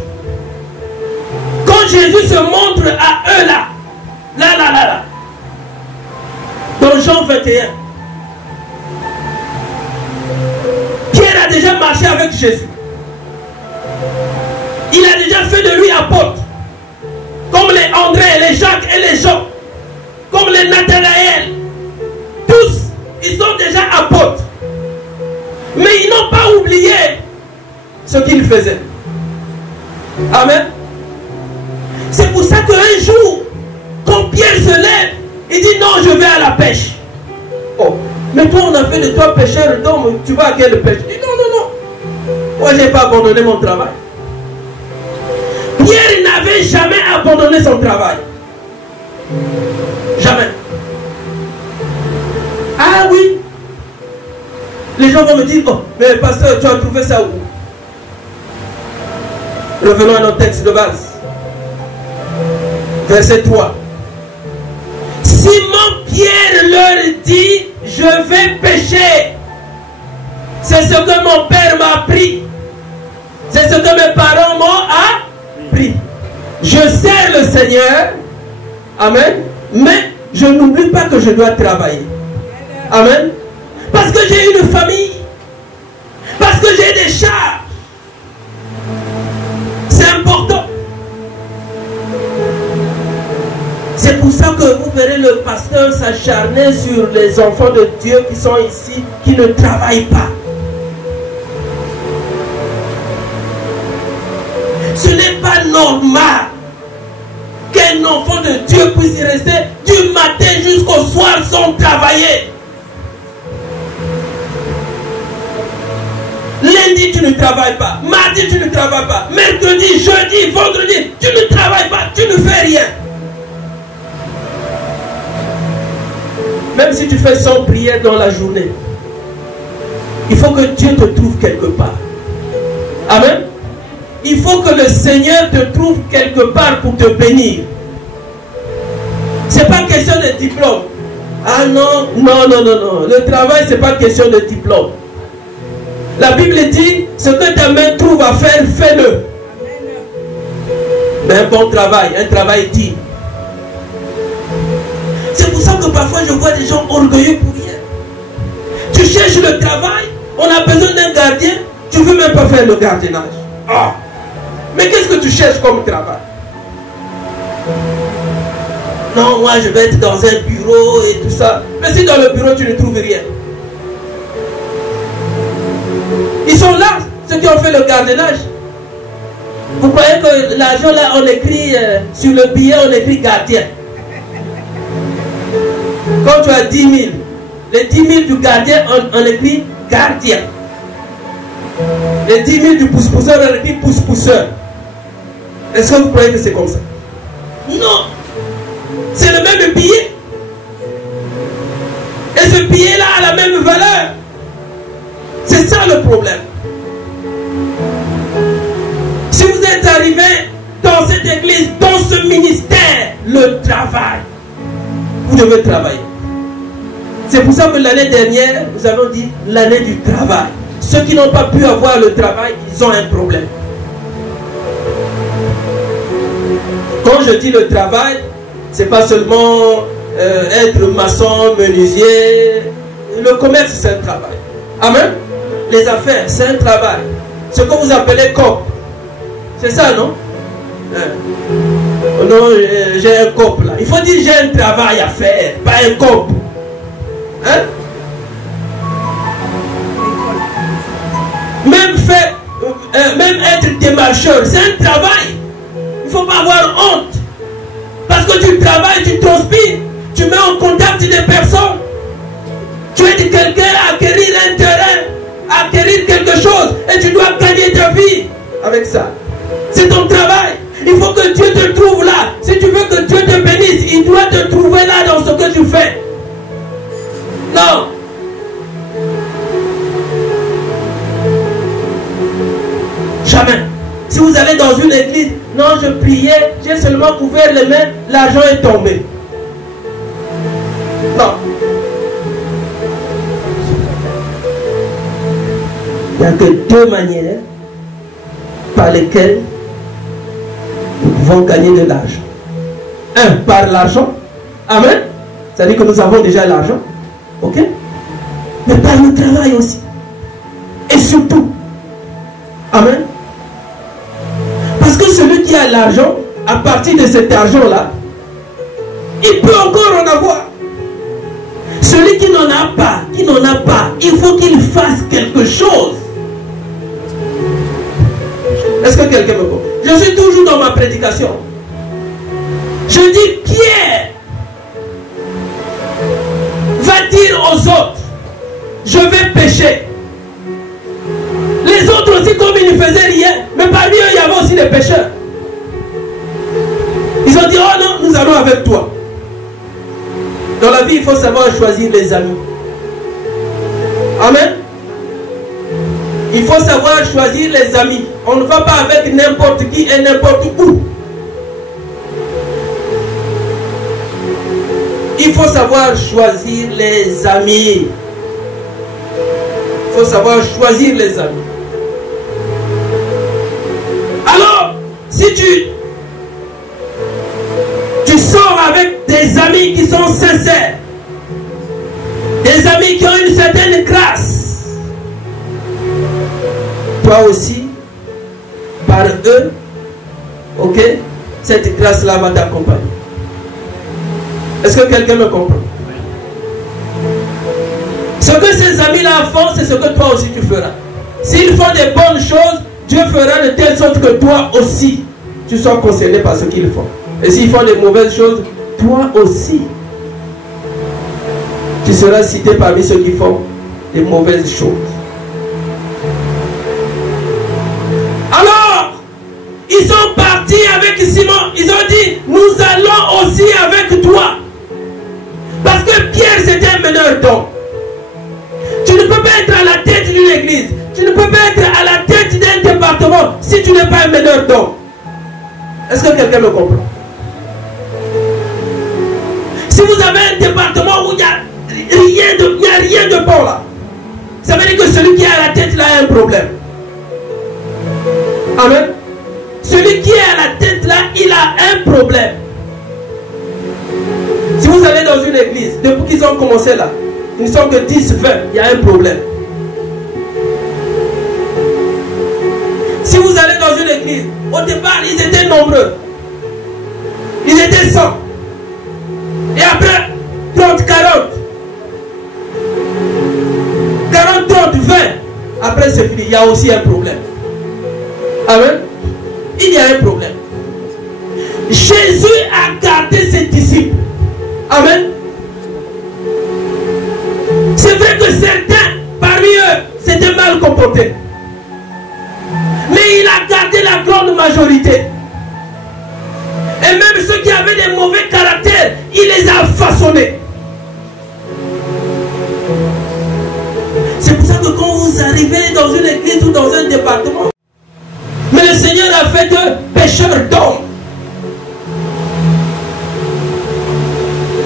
Quand Jésus se montre à eux là, là, dans Jean 21, Pierre a déjà marché avec Jésus. Il a déjà fait de lui apôtre. Comme les André, les Jacques et les Jean. Comme les Nathanaël. Tous, ils sont déjà apôtres. Mais ils n'ont pas oublié ce qu'ils faisaient. Amen. C'est pour ça qu'un jour, quand Pierre se lève, il dit non, je vais à la pêche. Oh, mais toi on a fait de toi pêcheur d'homme, tu vas à quelle pêche? Il dit non, non, non. Moi je n'ai pas abandonné mon travail. Pierre n'avait jamais abandonné son travail. Jamais. Ah oui. Les gens vont me dire, oh, mais pasteur, tu as trouvé ça où? Revenons à notre texte de base. Verset 3. Simon-Pierre leur dit, je vais pêcher. C'est ce que mon père m'a appris. C'est ce que mes parents m'ont appris. Je sers le Seigneur. Amen. Mais je n'oublie pas que je dois travailler. Amen. Parce que j'ai une famille. Parce que j'ai des charges. C'est important. C'est pour ça que vous verrez le pasteur s'acharner sur les enfants de Dieu qui sont ici, qui ne travaillent pas. Ce n'est pas normal qu'un enfant de Dieu puisse y rester du matin jusqu'au soir sans travailler. Lundi, tu ne travailles pas. Mardi, tu ne travailles pas. Mercredi, jeudi, vendredi, tu ne travailles pas. Tu ne fais rien. Même si tu fais 100 prières dans la journée, il faut que Dieu te trouve quelque part. Amen. Il faut que le Seigneur te trouve quelque part pour te bénir. Ce n'est pas question de diplôme. Ah non, non, non, non, non. Le travail, ce n'est pas question de diplôme. La Bible dit, ce que ta main trouve à faire, fais-le. Mais un bon travail, un travail digne. C'est pour ça que parfois je vois des gens orgueilleux pour rien. Tu cherches le travail, on a besoin d'un gardien, tu ne veux même pas faire le gardiennage. Ah. Mais qu'est-ce que tu cherches comme travail? Non, moi je vais être dans un bureau et tout ça. Mais si dans le bureau tu ne trouves rien. Ils sont là, ceux qui ont fait le gardiennage. Vous croyez que l'argent là, on écrit sur le billet, on écrit gardien. Quand tu as 10 000, les 10 000 du gardien, on écrit gardien. Les 10 000 du pousse-pousseur, on écrit pousse-pousseur. Est-ce que vous croyez que c'est comme ça? Non. C'est le même billet. Et ce billet-là a la même valeur. C'est ça le problème. Si vous êtes arrivé dans cette église, dans ce ministère, le travail, vous devez travailler. C'est pour ça que l'année dernière, nous avons dit l'année du travail. Ceux qui n'ont pas pu avoir le travail, ils ont un problème. Quand je dis le travail, ce n'est pas seulement être maçon, menuisier. Le commerce, c'est un travail. Amen. Les affaires, c'est un travail. Ce que vous appelez COP. C'est ça, non? Non, j'ai un COP là. Il faut dire j'ai un travail à faire, pas un COP. Hein? Même être démarcheur, c'est un travail. Il ne faut pas avoir honte. Parce que tu travailles, tu transpires, tu mets en contact des personnes. Tu aides quelqu'un à acquérir un terrain, à acquérir quelque chose, et tu dois gagner ta vie avec ça. C'est ton travail. Il faut que Dieu te trouve là. Si tu veux que Dieu te bénisse, il doit te trouver là dans ce que tu fais. Non. Jamais. Si vous allez dans une église, non, je priais, j'ai seulement ouvert les mains, l'argent est tombé. Non. Il n'y a que deux manières par lesquelles nous pouvons gagner de l'argent. Un, par l'argent. Amen. C'est-à-dire que nous avons déjà l'argent. Ok? Mais par le travail aussi. Et surtout. Amen. Parce que celui qui a l'argent, à partir de cet argent-là, il peut encore en avoir. Celui qui n'en a pas, il faut qu'il fasse quelque chose. Est-ce que quelqu'un me comprend? Je suis toujours dans ma prédication. Je dis, Pierre va dire aux autres, je vais pécher. Les autres aussi, comme ils ne faisaient rien, mais parmi eux, il y avait aussi des pécheurs. Ils ont dit, oh non, nous allons avec toi. Dans la vie, il faut savoir choisir les amis. Amen. Il faut savoir choisir les amis. On ne va pas avec n'importe qui et n'importe où. Il faut savoir choisir les amis. Il faut savoir choisir les amis. Alors, si tu sors avec des amis qui sont sincères, des amis qui ont une certaine grâce, toi aussi, par eux, ok, cette grâce-là va t'accompagner. Est-ce que quelqu'un me comprend? Ce que ces amis-là font, c'est ce que toi aussi tu feras. S'ils font des bonnes choses, Dieu fera de telle sorte que toi aussi, tu sois concerné par ce qu'ils font. Et s'ils font des mauvaises choses, toi aussi, tu seras cité parmi ceux qui font des mauvaises choses. Alors, ils sont partis avec Simon. Ils ont dit, nous allons aussi avec toi. Parce que Pierre, c'était un meneur d'hommes. Tu ne peux pas être à la tête d'une église. Tu ne peux pas être à la tête d'un département si tu n'es pas un meneur d'hommes. Est-ce que quelqu'un me comprend? Si vous avez un département où il n'y a rien de bon là, ça veut dire que celui qui est à la tête là a un problème. Amen. Celui qui est à la tête là, il a un problème. Si vous allez dans une église, depuis qu'ils ont commencé là, ils ne sont que 10, 20, il y a un problème. Si vous allez dans une église, au départ, ils étaient nombreux. Ils étaient 100. Et après, 30, 40. 40, 30, 20. Après, c'est fini. Il y a aussi un problème. Amen. Il y a un problème. Jésus a gardé ses disciples. Amen. C'est vrai que certains, parmi eux, s'étaient mal comportés. Mais il a gardé la grande majorité. Et même ceux qui avaient des mauvais caractères, il les a façonnés. C'est pour ça que quand vous arrivez dans une église ou dans un département, mais le Seigneur a fait de pécheurs d'hommes.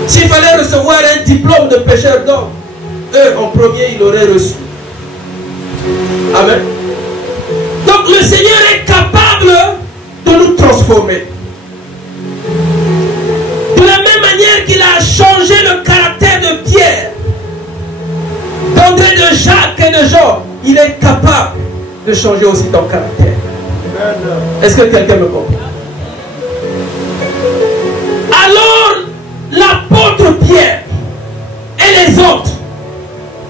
S'il fallait recevoir un diplôme de pécheur d'hommes, eux en premier ils l'auraient reçu. Amen. Donc le Seigneur est capable de nous transformer. De la même manière qu'il a changé le caractère de Pierre, d'André, de Jacques et de Jean, il est capable de changer aussi ton caractère. Est-ce que quelqu'un me comprend? Alors, l'apôtre Pierre et les autres,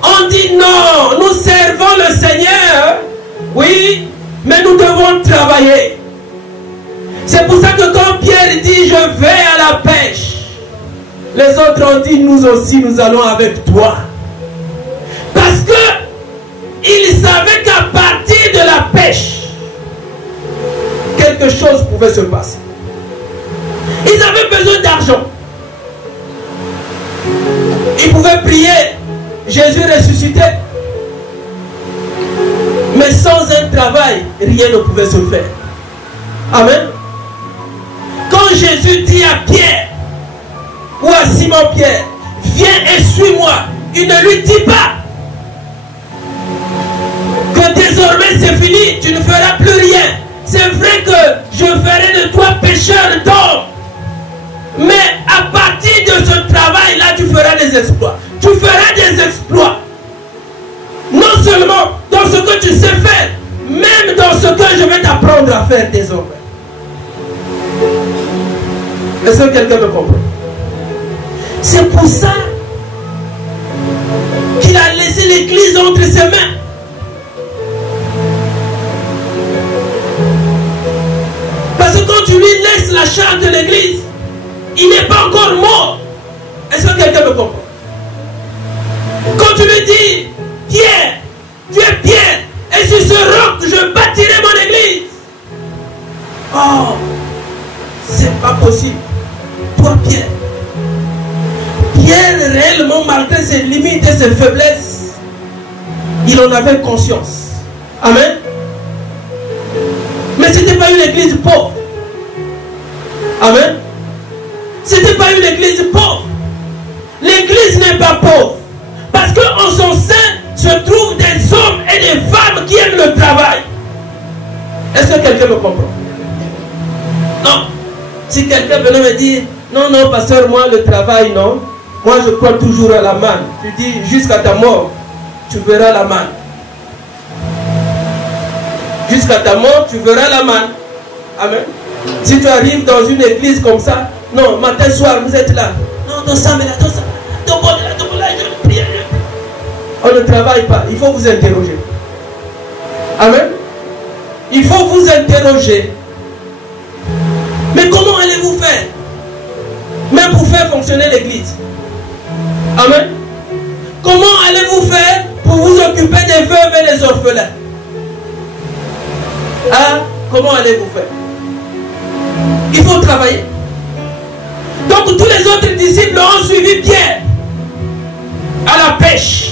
On dit non, nous servons le Seigneur, oui, mais nous devons travailler. C'est pour ça que quand Pierre dit je vais à la pêche, les autres ont dit nous aussi nous allons avec toi. Parce que ils savaient qu'à partir de la pêche, quelque chose pouvait se passer. Ils avaient besoin d'argent. Ils pouvaient prier Jésus ressuscité. Mais sans un travail, rien ne pouvait se faire. Amen. Quand Jésus dit à Pierre ou à Simon-Pierre, viens et suis-moi, il ne lui dit pas que désormais c'est fini, tu ne feras plus rien. C'est vrai que je ferai de toi pécheur d'hommes. Mais à partir de ce travail-là, tu feras des exploits. Tu feras des exploits. Non seulement dans ce que tu sais faire, même dans ce que je vais t'apprendre à faire désormais. Est-ce que quelqu'un me comprend? C'est pour ça qu'il a laissé l'église entre ses mains. Parce que quand tu lui laisses la charge de l'église, il n'est pas encore mort. Est-ce que quelqu'un me comprend? Quand tu lui dis, Pierre, tu es Pierre, et sur ce roc, je bâtirai mon église. Oh, c'est pas possible. Toi, Pierre. Pierre, réellement, malgré ses limites et ses faiblesses, il en avait conscience. Amen. Mais ce n'était pas une église pauvre. Amen. Ce n'était pas une église pauvre. L'église n'est pas pauvre. Parce qu'en son sein se trouvent des hommes et des femmes qui aiment le travail. Est-ce que quelqu'un me comprend? Non. Si quelqu'un venait me dire, non, non, pasteur, moi le travail, non. Moi je crois toujours à la manne. Tu dis, jusqu'à ta mort, tu verras la manne. Jusqu'à ta mort, tu verras la manne. Amen. Si tu arrives dans une église comme ça, non, matin, soir, vous êtes là. Non, dans ça, mais là, dans ça. On ne travaille pas. Il faut vous interroger. Amen. Il faut vous interroger. Mais comment allez-vous faire? Même pour faire fonctionner l'église. Amen. Comment allez-vous faire pour vous occuper des veuves et des orphelins? Ah, comment allez-vous faire? Il faut travailler. Donc tous les autres disciples ont suivi Pierre à la pêche.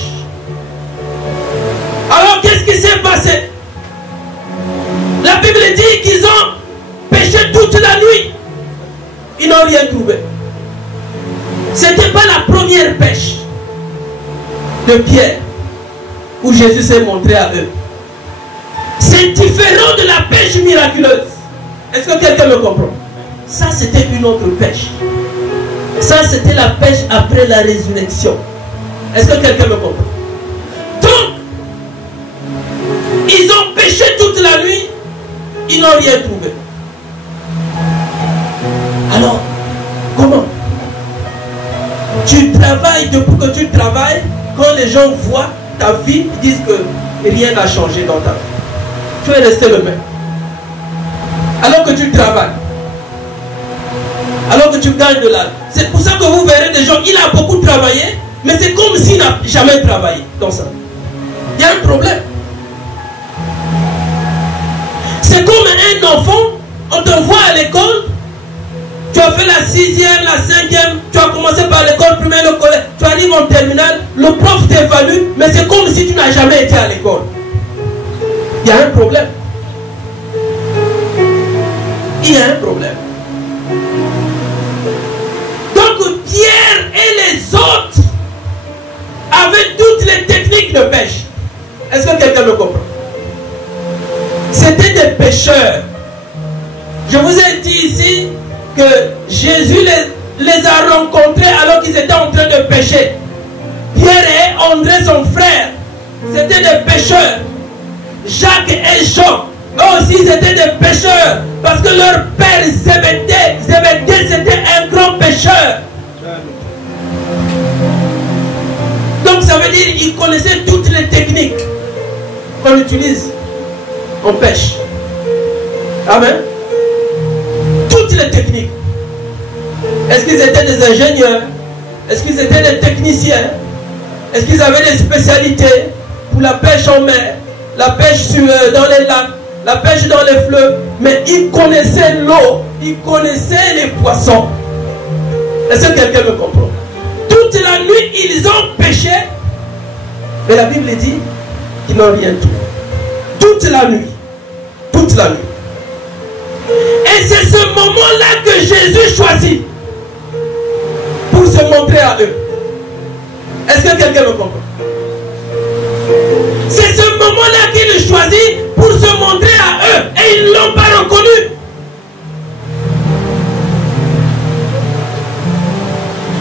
Alors qu'est-ce qui s'est passé? La Bible dit qu'ils ont pêché toute la nuit. Ils n'ont rien trouvé. Ce n'était pas la première pêche de Pierre où Jésus s'est montré à eux. C'est différent de la pêche miraculeuse. Est-ce que quelqu'un me comprend? Ça, c'était une autre pêche. Ça, c'était la pêche après la résurrection. Est-ce que quelqu'un me comprend? Donc, ils ont pêché toute la nuit. Ils n'ont rien trouvé. Alors, comment? Tu travailles depuis que tu travailles. Quand les gens voient ta vie, ils disent que rien n'a changé dans ta vie. Tu es resté le même. Alors que tu travailles. Alors que tu gagnes de l'argent. C'est pour ça que vous verrez des gens, il a beaucoup travaillé, mais c'est comme s'il n'a jamais travaillé dans ça. Il y a un problème. C'est comme un enfant, on te voit à l'école, tu as fait la 6e, la 5e, tu as commencé par l'école primaire, le collège, tu arrives en terminale, le prof t'évalue, mais c'est comme si tu n'as jamais été à l'école. Il y a un problème. Il y a un problème. Donc Pierre et les autres avaient toutes les techniques de pêche. Est-ce que quelqu'un me comprend? C'était des pêcheurs. Je vous ai dit ici que Jésus les a rencontrés alors qu'ils étaient en train de pêcher. Pierre et André, son frère, c'était des pêcheurs. Jacques et Jean, eux aussi c'était des pêcheurs. Parce que leur père Zébédée c'était un grand pêcheur. Donc ça Ça veut dire qu'il connaissait toutes les techniques qu'on utilise en pêche. Amen. Toutes les techniques. Est-ce qu'ils étaient des ingénieurs? Est-ce qu'ils étaient des techniciens? Est-ce qu'ils avaient des spécialités pour la pêche en mer, la pêche dans les lacs, la pêche dans les fleuves? Mais ils connaissaient l'eau, ils connaissaient les poissons. Est-ce que quelqu'un me comprend? Toute la nuit, ils ont pêché. Mais la Bible dit qu'ils n'ont rien trouvé. Toute la nuit. Toute la nuit. Et c'est ce moment-là que Jésus choisit pour se montrer à eux. Est-ce que quelqu'un me comprend? C'est ce moment-là qu'il choisit pour se montrer à eux. Et ils ne l'ont pas reconnu.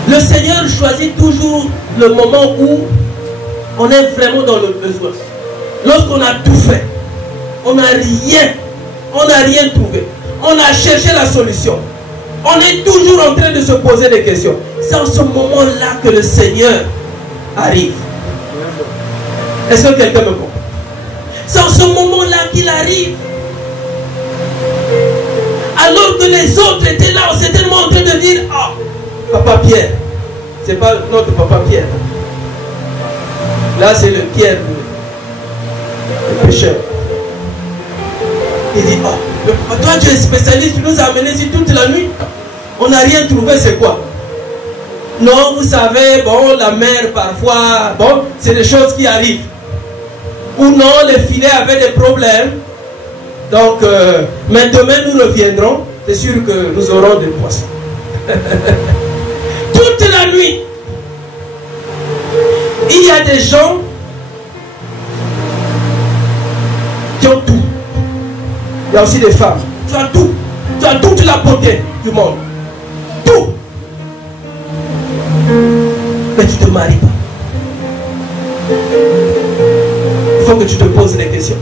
Le Seigneur choisit toujours le moment où on est vraiment dans le besoin. Lorsqu'on a tout fait, on n'a rien trouvé. On a cherché la solution. On est toujours en train de se poser des questions. C'est en ce moment-là que le Seigneur arrive. Est-ce que quelqu'un me comprend? C'est en ce moment-là qu'il arrive. Alors que les autres étaient là, on s'était tellement en train de dire, ah, Papa Pierre. C'est pas notre Papa Pierre. Là, c'est le Pierre, le pécheur. Il dit, oh, toi tu es spécialiste, tu nous as amenés ici toute la nuit. On n'a rien trouvé, c'est quoi? Non, vous savez, bon, la mer parfois, bon, c'est des choses qui arrivent. Ou non, les filets avaient des problèmes. Donc, mais demain nous reviendrons. C'est sûr que nous aurons des poissons. Toute la nuit, il y a des gens qui ont tout. Il y a aussi des femmes. Tu as tout. Tu as toute la beauté du monde. Tout. Mais tu ne te maries pas. Il faut que tu te poses des questions.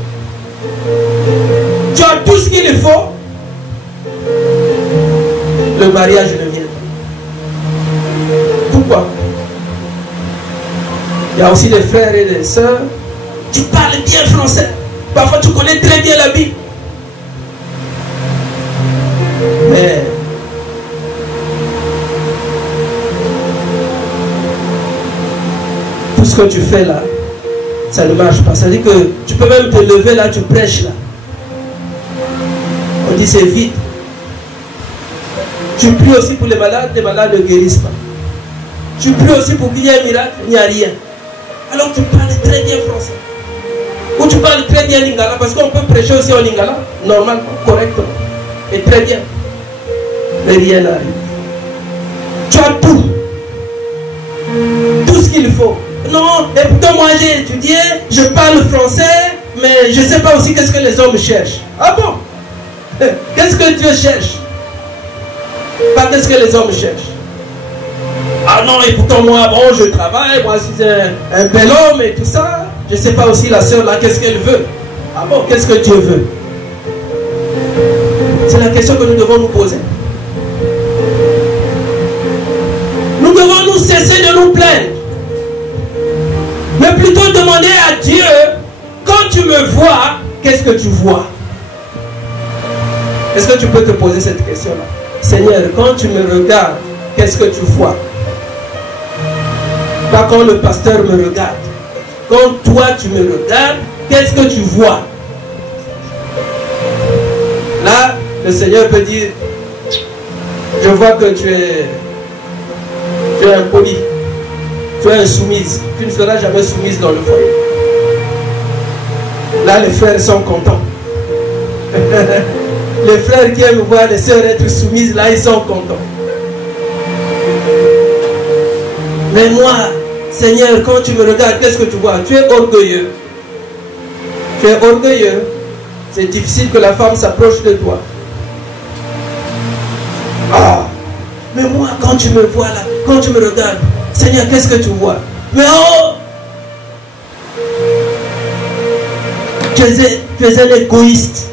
Tu as tout ce qu'il faut. Le mariage ne vient pas. Pourquoi? Il y a aussi des frères et des sœurs. Tu parles bien français. Parfois tu connais très bien la Bible. Mais tout ce que tu fais là, ça ne marche pas. Ça veut dire que tu peux même te lever là, tu prêches là. On dit c'est vite. Tu pries aussi pour les malades ne guérissent pas. Tu pries aussi pour qu'il y ait un miracle, il n'y a rien. Alors tu parles très bien français. Ou tu parles très bien lingala, parce qu'on peut prêcher aussi en lingala, normalement, correctement. Et très bien. Mais rien n'arrive. Tu as tout. Tout ce qu'il faut. Non, et pourtant moi j'ai étudié, je parle français, mais je ne sais pas aussi qu'est-ce que les hommes cherchent. Ah bon? Qu'est-ce que Dieu cherche? Pas qu'est-ce que les hommes cherchent. Ah non, et pourtant moi, bon, je travaille, moi je suis un bel homme et tout ça. Je ne sais pas aussi la sœur là, qu'est-ce qu'elle veut. Ah bon, qu'est-ce que Dieu veut? C'est la question que nous devons nous poser. Nous devons nous cesser de nous plaindre. Mais plutôt demander à Dieu, quand tu me vois, qu'est-ce que tu vois? Est-ce que tu peux te poser cette question-là? Seigneur, quand tu me regardes, qu'est-ce que tu vois? Pas quand le pasteur me regarde. Quand toi tu me regardes, qu'est-ce que tu vois? Là, le Seigneur peut dire, je vois que tu es impoli, tu es insoumise, tu ne seras jamais soumise dans le foyer. Là, les frères sont contents. Les frères qui aiment voir les sœurs être soumises, là, ils sont contents. Mais moi, Seigneur, quand tu me regardes, qu'est-ce que tu vois? Tu es orgueilleux. Tu es orgueilleux. C'est difficile que la femme s'approche de toi. Ah! Mais moi, quand tu me vois là, quand tu me regardes, Seigneur, qu'est-ce que tu vois? Mais oh! Tu es un égoïste.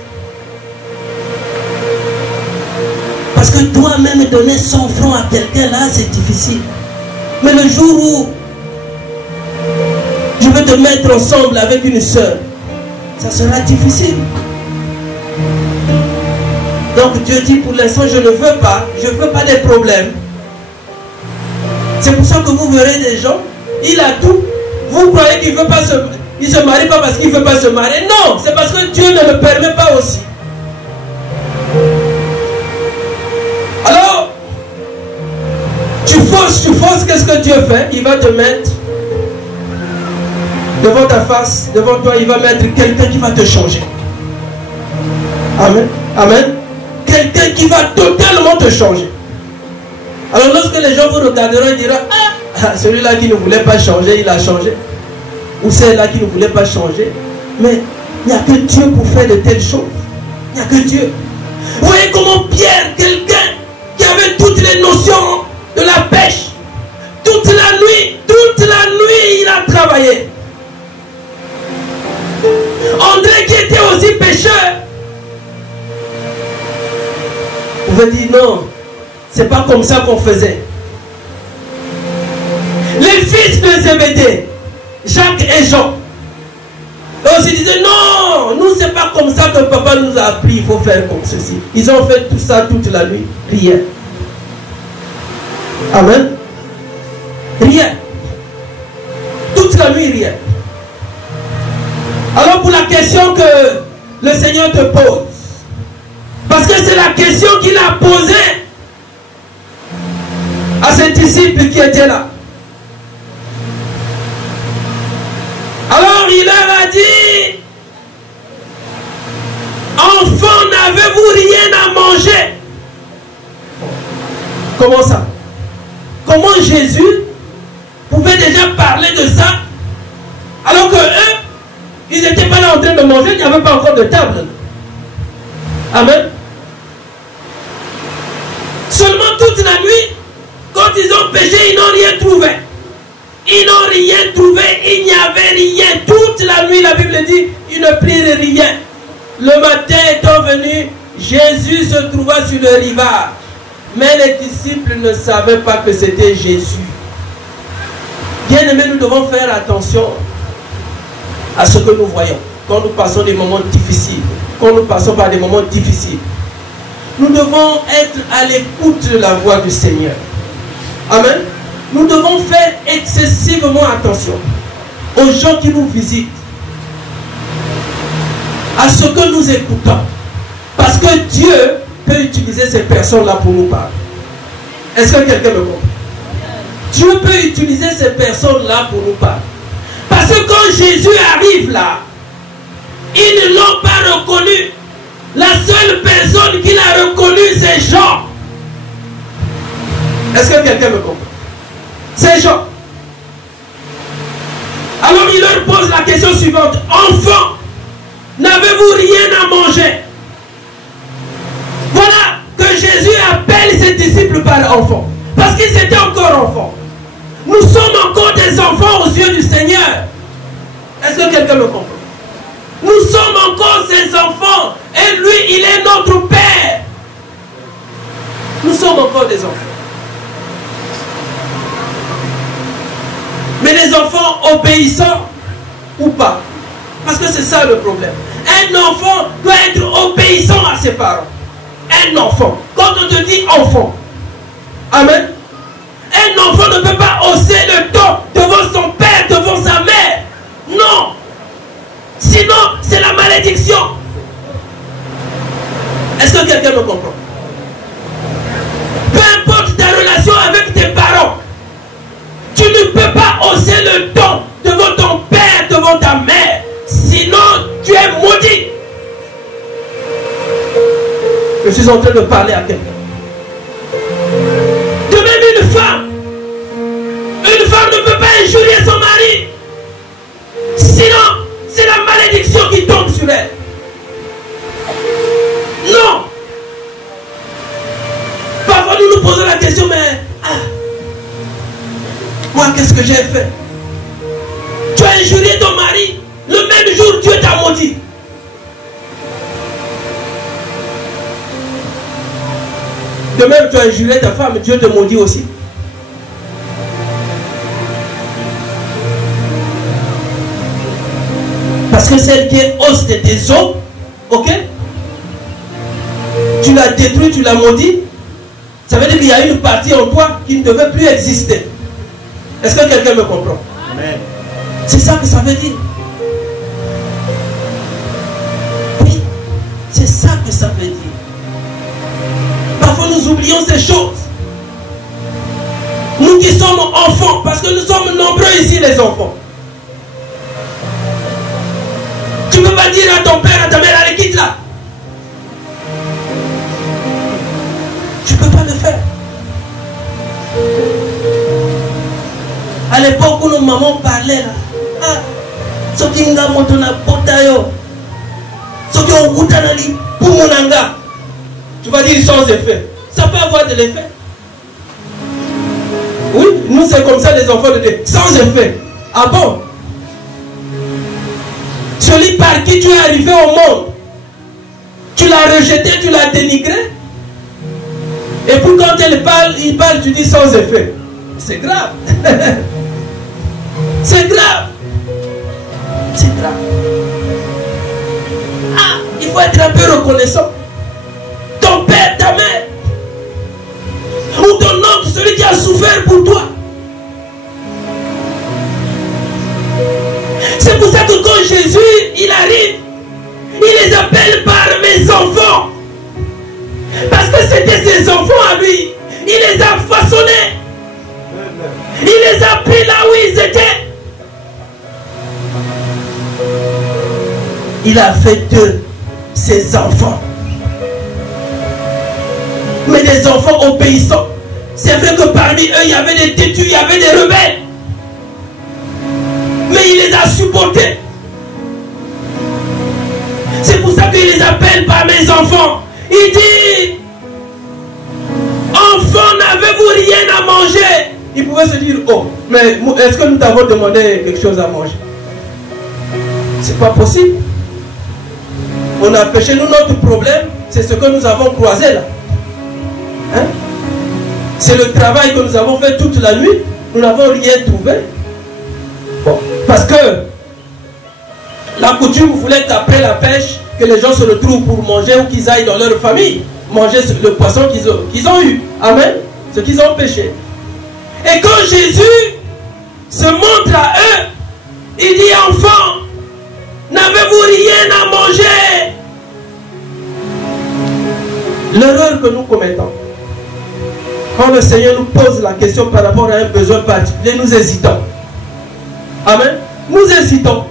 Parce que toi-même donner 100 francs à quelqu'un là, c'est difficile. Mais le jour où je veux te mettre ensemble avec une sœur. Ça sera difficile. Donc Dieu dit, pour l'instant, je ne veux pas des problèmes. C'est pour ça que vous verrez des gens, il a tout. Vous croyez qu'il ne veut pas il se marie pas parce qu'il ne veut pas se marier. Non, c'est parce que Dieu ne le permet pas aussi. Alors, tu forces, qu'est-ce que Dieu fait? Il va te mettre devant ta face, devant toi, il va mettre quelqu'un qui va te changer. Amen. Amen. Quelqu'un qui va totalement te changer. Alors lorsque les gens vous regarderont, ils diront, ah, celui-là qui ne voulait pas changer, il a changé. Ou celle-là qui ne voulait pas changer. Mais il n'y a que Dieu pour faire de telles choses. Il n'y a que Dieu. Vous voyez comment Pierre, quelqu'un qui avait toutes les notions de la pêche, toute la nuit, il a travaillé. André qui était aussi pécheur, vous pouvez dire non, c'est pas comme ça qu'on faisait. Les fils de Zébédée, Jacques et Jean, eux aussi disaient non, nous c'est pas comme ça que papa nous a appris, il faut faire comme ceci. Ils ont fait tout ça toute la nuit, rien. Amen. Rien. Toute la nuit, rien. Alors pour la question que le Seigneur te pose, parce que c'est la question qu'il a posée à ses disciples qui étaient là. Alors il leur a dit, enfants, n'avez-vous rien à manger? Comment ça? Comment Jésus pouvait déjà parler de ça alors que eux, ils n'étaient pas là en train de manger, il n'y avait pas encore de table. Amen. Seulement toute la nuit, quand ils ont péché, ils n'ont rien trouvé. Ils n'ont rien trouvé, il n'y avait rien. Toute la nuit, la Bible dit, ils ne prirent rien. Le matin étant venu, Jésus se trouva sur le rivage. Mais les disciples ne savaient pas que c'était Jésus. Bien-aimés, nous devons faire attention à ce que nous voyons. Quand nous passons des moments difficiles, quand nous passons par des moments difficiles, nous devons être à l'écoute de la voix du Seigneur. Amen. Nous devons faire excessivement attention aux gens qui nous visitent, à ce que nous écoutons. Parce que Dieu peut utiliser ces personnes-là pour nous parler. Est-ce que quelqu'un me comprend? Dieu peut utiliser ces personnes-là pour nous parler. Parce que quand Jésus arrive là, ils ne l'ont pas reconnu. La seule personne qu'il a reconnue, c'est Jean. Est-ce que quelqu'un me comprend? C'est Jean. Alors il leur pose la question suivante. Enfants, n'avez-vous rien à manger? Voilà que Jésus appelle ses disciples par enfants. Parce qu'ils étaient encore enfants. Nous sommes encore des enfants aux yeux du Seigneur. Est-ce que quelqu'un me comprend? Nous sommes encore ses enfants. Et lui, il est notre Père. Nous sommes encore des enfants. Mais les enfants obéissants ou pas? Parce que c'est ça le problème. Un enfant doit être obéissant à ses parents. Un enfant. Quand on te dit enfant, amen. Un enfant ne peut pas hausser le dos devant son père, devant sa mère. Non. Sinon, c'est la malédiction. Est-ce que quelqu'un me comprend? Peu importe ta relation avec tes parents, tu ne peux pas hausser le ton devant ton père, devant ta mère. Sinon, tu es maudit. Je suis en train de parler à quelqu'un. De même une femme ne peut pas injurier son mari. Sinon, c'est la malédiction qui tombe sur elle. Non. Parfois nous nous posons la question, mais moi qu'est-ce que j'ai fait? Tu as injurié ton mari, le même jour Dieu t'a maudit. De même tu as injurié ta femme, Dieu te maudit aussi. Parce que celle qui est os de tes os, ok, tu l'as détruit, tu l'as maudit. Ça veut dire qu'il y a une partie en toi qui ne devait plus exister. Est-ce que quelqu'un me comprend? Amen. C'est ça que ça veut dire. Oui, c'est ça que ça veut dire. Parfois nous oublions ces choses. Nous qui sommes enfants, parce que nous sommes nombreux ici les enfants. Tu ne peux pas dire à ton père, à ta mère, allez quitte là. Tu ne peux pas le faire. À l'époque où nos mamans parlaient là, ah, ce qui nga motona potayo, ce qui ont goûté nali pour mon anga, tu vas dire sans effet. Ça peut avoir de l'effet. Oui, nous c'est comme ça les enfants de Dieu, sans effet. Ah bon? Celui par qui tu es arrivé au monde, tu l'as rejeté, tu l'as dénigré. Et puis quand il parle, tu dis sans effet. C'est grave. C'est grave. C'est grave. Ah, il faut être un peu reconnaissant. Ton père, ta mère, ou ton oncle, celui qui a souffert pour toi. C'est pour ça que quand Jésus, il arrive, il les appelle par mes enfants. Parce que c'était ses enfants à lui. Il les a façonnés. Il les a pris là où ils étaient. Il a fait d'eux ses enfants. Mais des enfants obéissants. C'est vrai que parmi eux, il y avait des têtus, il y avait des rebelles. Mais il les a supportés. C'est pour ça qu'il les appelle par mes enfants. Il dit, enfants, n'avez-vous rien à manger? Il pouvait se dire, oh, mais est-ce que nous t'avons demandé quelque chose à manger? C'est pas possible. On a péché, nous, notre problème, c'est ce que nous avons croisé là. Hein? C'est le travail que nous avons fait toute la nuit. Nous n'avons rien trouvé. Bon, parce que la coutume voulait qu'après la pêche, que les gens se retrouvent pour manger ou qu'ils aillent dans leur famille manger le poisson qu'ils ont eu. Amen. Ce qu'ils ont pêché. Et quand Jésus se montre à eux, il dit, enfants, n'avez-vous rien à manger? L'erreur que nous commettons, quand le Seigneur nous pose la question par rapport à un besoin particulier, nous hésitons. Amen. Nous hésitons.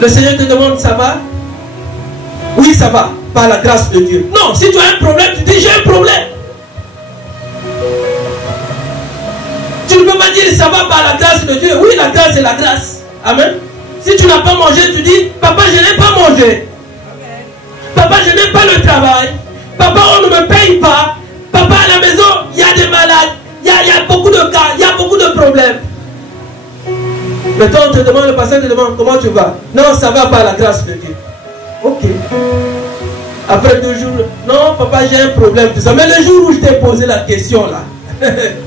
Le Seigneur te demande, ça va? Oui, ça va, par la grâce de Dieu. Non, si tu as un problème, tu dis, j'ai un problème. Tu ne peux pas dire, ça va par la grâce de Dieu. Oui, la grâce est la grâce. Amen. Si tu n'as pas mangé, tu dis, papa, je n'ai pas mangé. Papa, je n'ai pas le travail. Papa, on ne me paye pas. Papa, à la maison, il y a des malades. Il y a beaucoup de cas, il y a beaucoup de problèmes. Maintenant, on te demande, le pasteur te demande, comment tu vas? Non, ça va par la grâce de Dieu. Ok. Après 2 jours, non, papa, j'ai un problème, tout ça. Mais le jour où je t'ai posé la question là,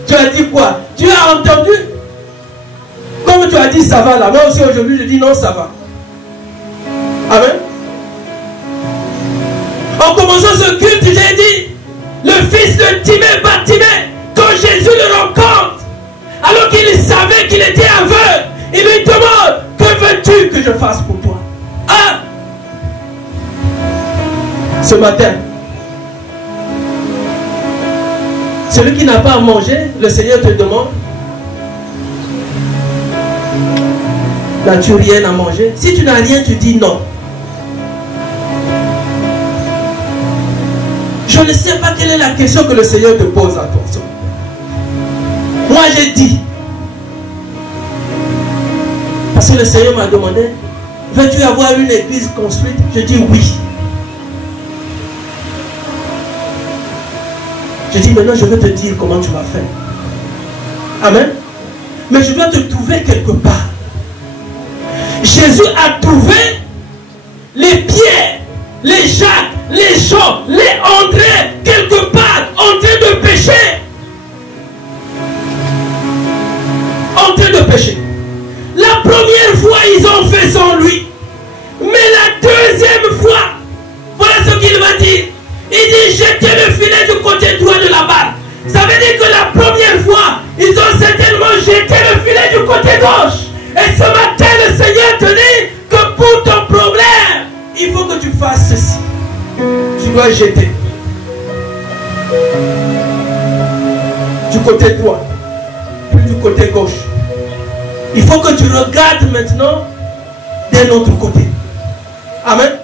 tu as dit quoi? Tu as entendu? Comme tu as dit, ça va là. Moi aussi, aujourd'hui, je dis non, ça va. Amen. En commençant ce culte, j'ai dit, le fils de Timée, Bartimée, quand Jésus le rencontre, alors qu'il savait qu'il était aveugle, il lui demande, que veux-tu que je fasse pour toi? Ah! Ce matin, celui qui n'a pas à manger, le Seigneur te demande, n'as-tu rien à manger? Si tu n'as rien, tu dis non. Je ne sais pas quelle est la question que le Seigneur te pose à toi. Moi j'ai dit, parce que le Seigneur m'a demandé, veux-tu avoir une église construite? Je dis oui. Je dis maintenant je vais te dire comment tu vas faire. Amen. Mais je dois te trouver quelque part. Jésus a trouvé les Pierre, les Jacques, les Jean, les André, quelque part en train de pécher. En train de pécher. La première fois, ils ont vois ceci, tu dois jeter. Du côté droit, puis du côté gauche. Il faut que tu regardes maintenant d'un autre côté. Amen.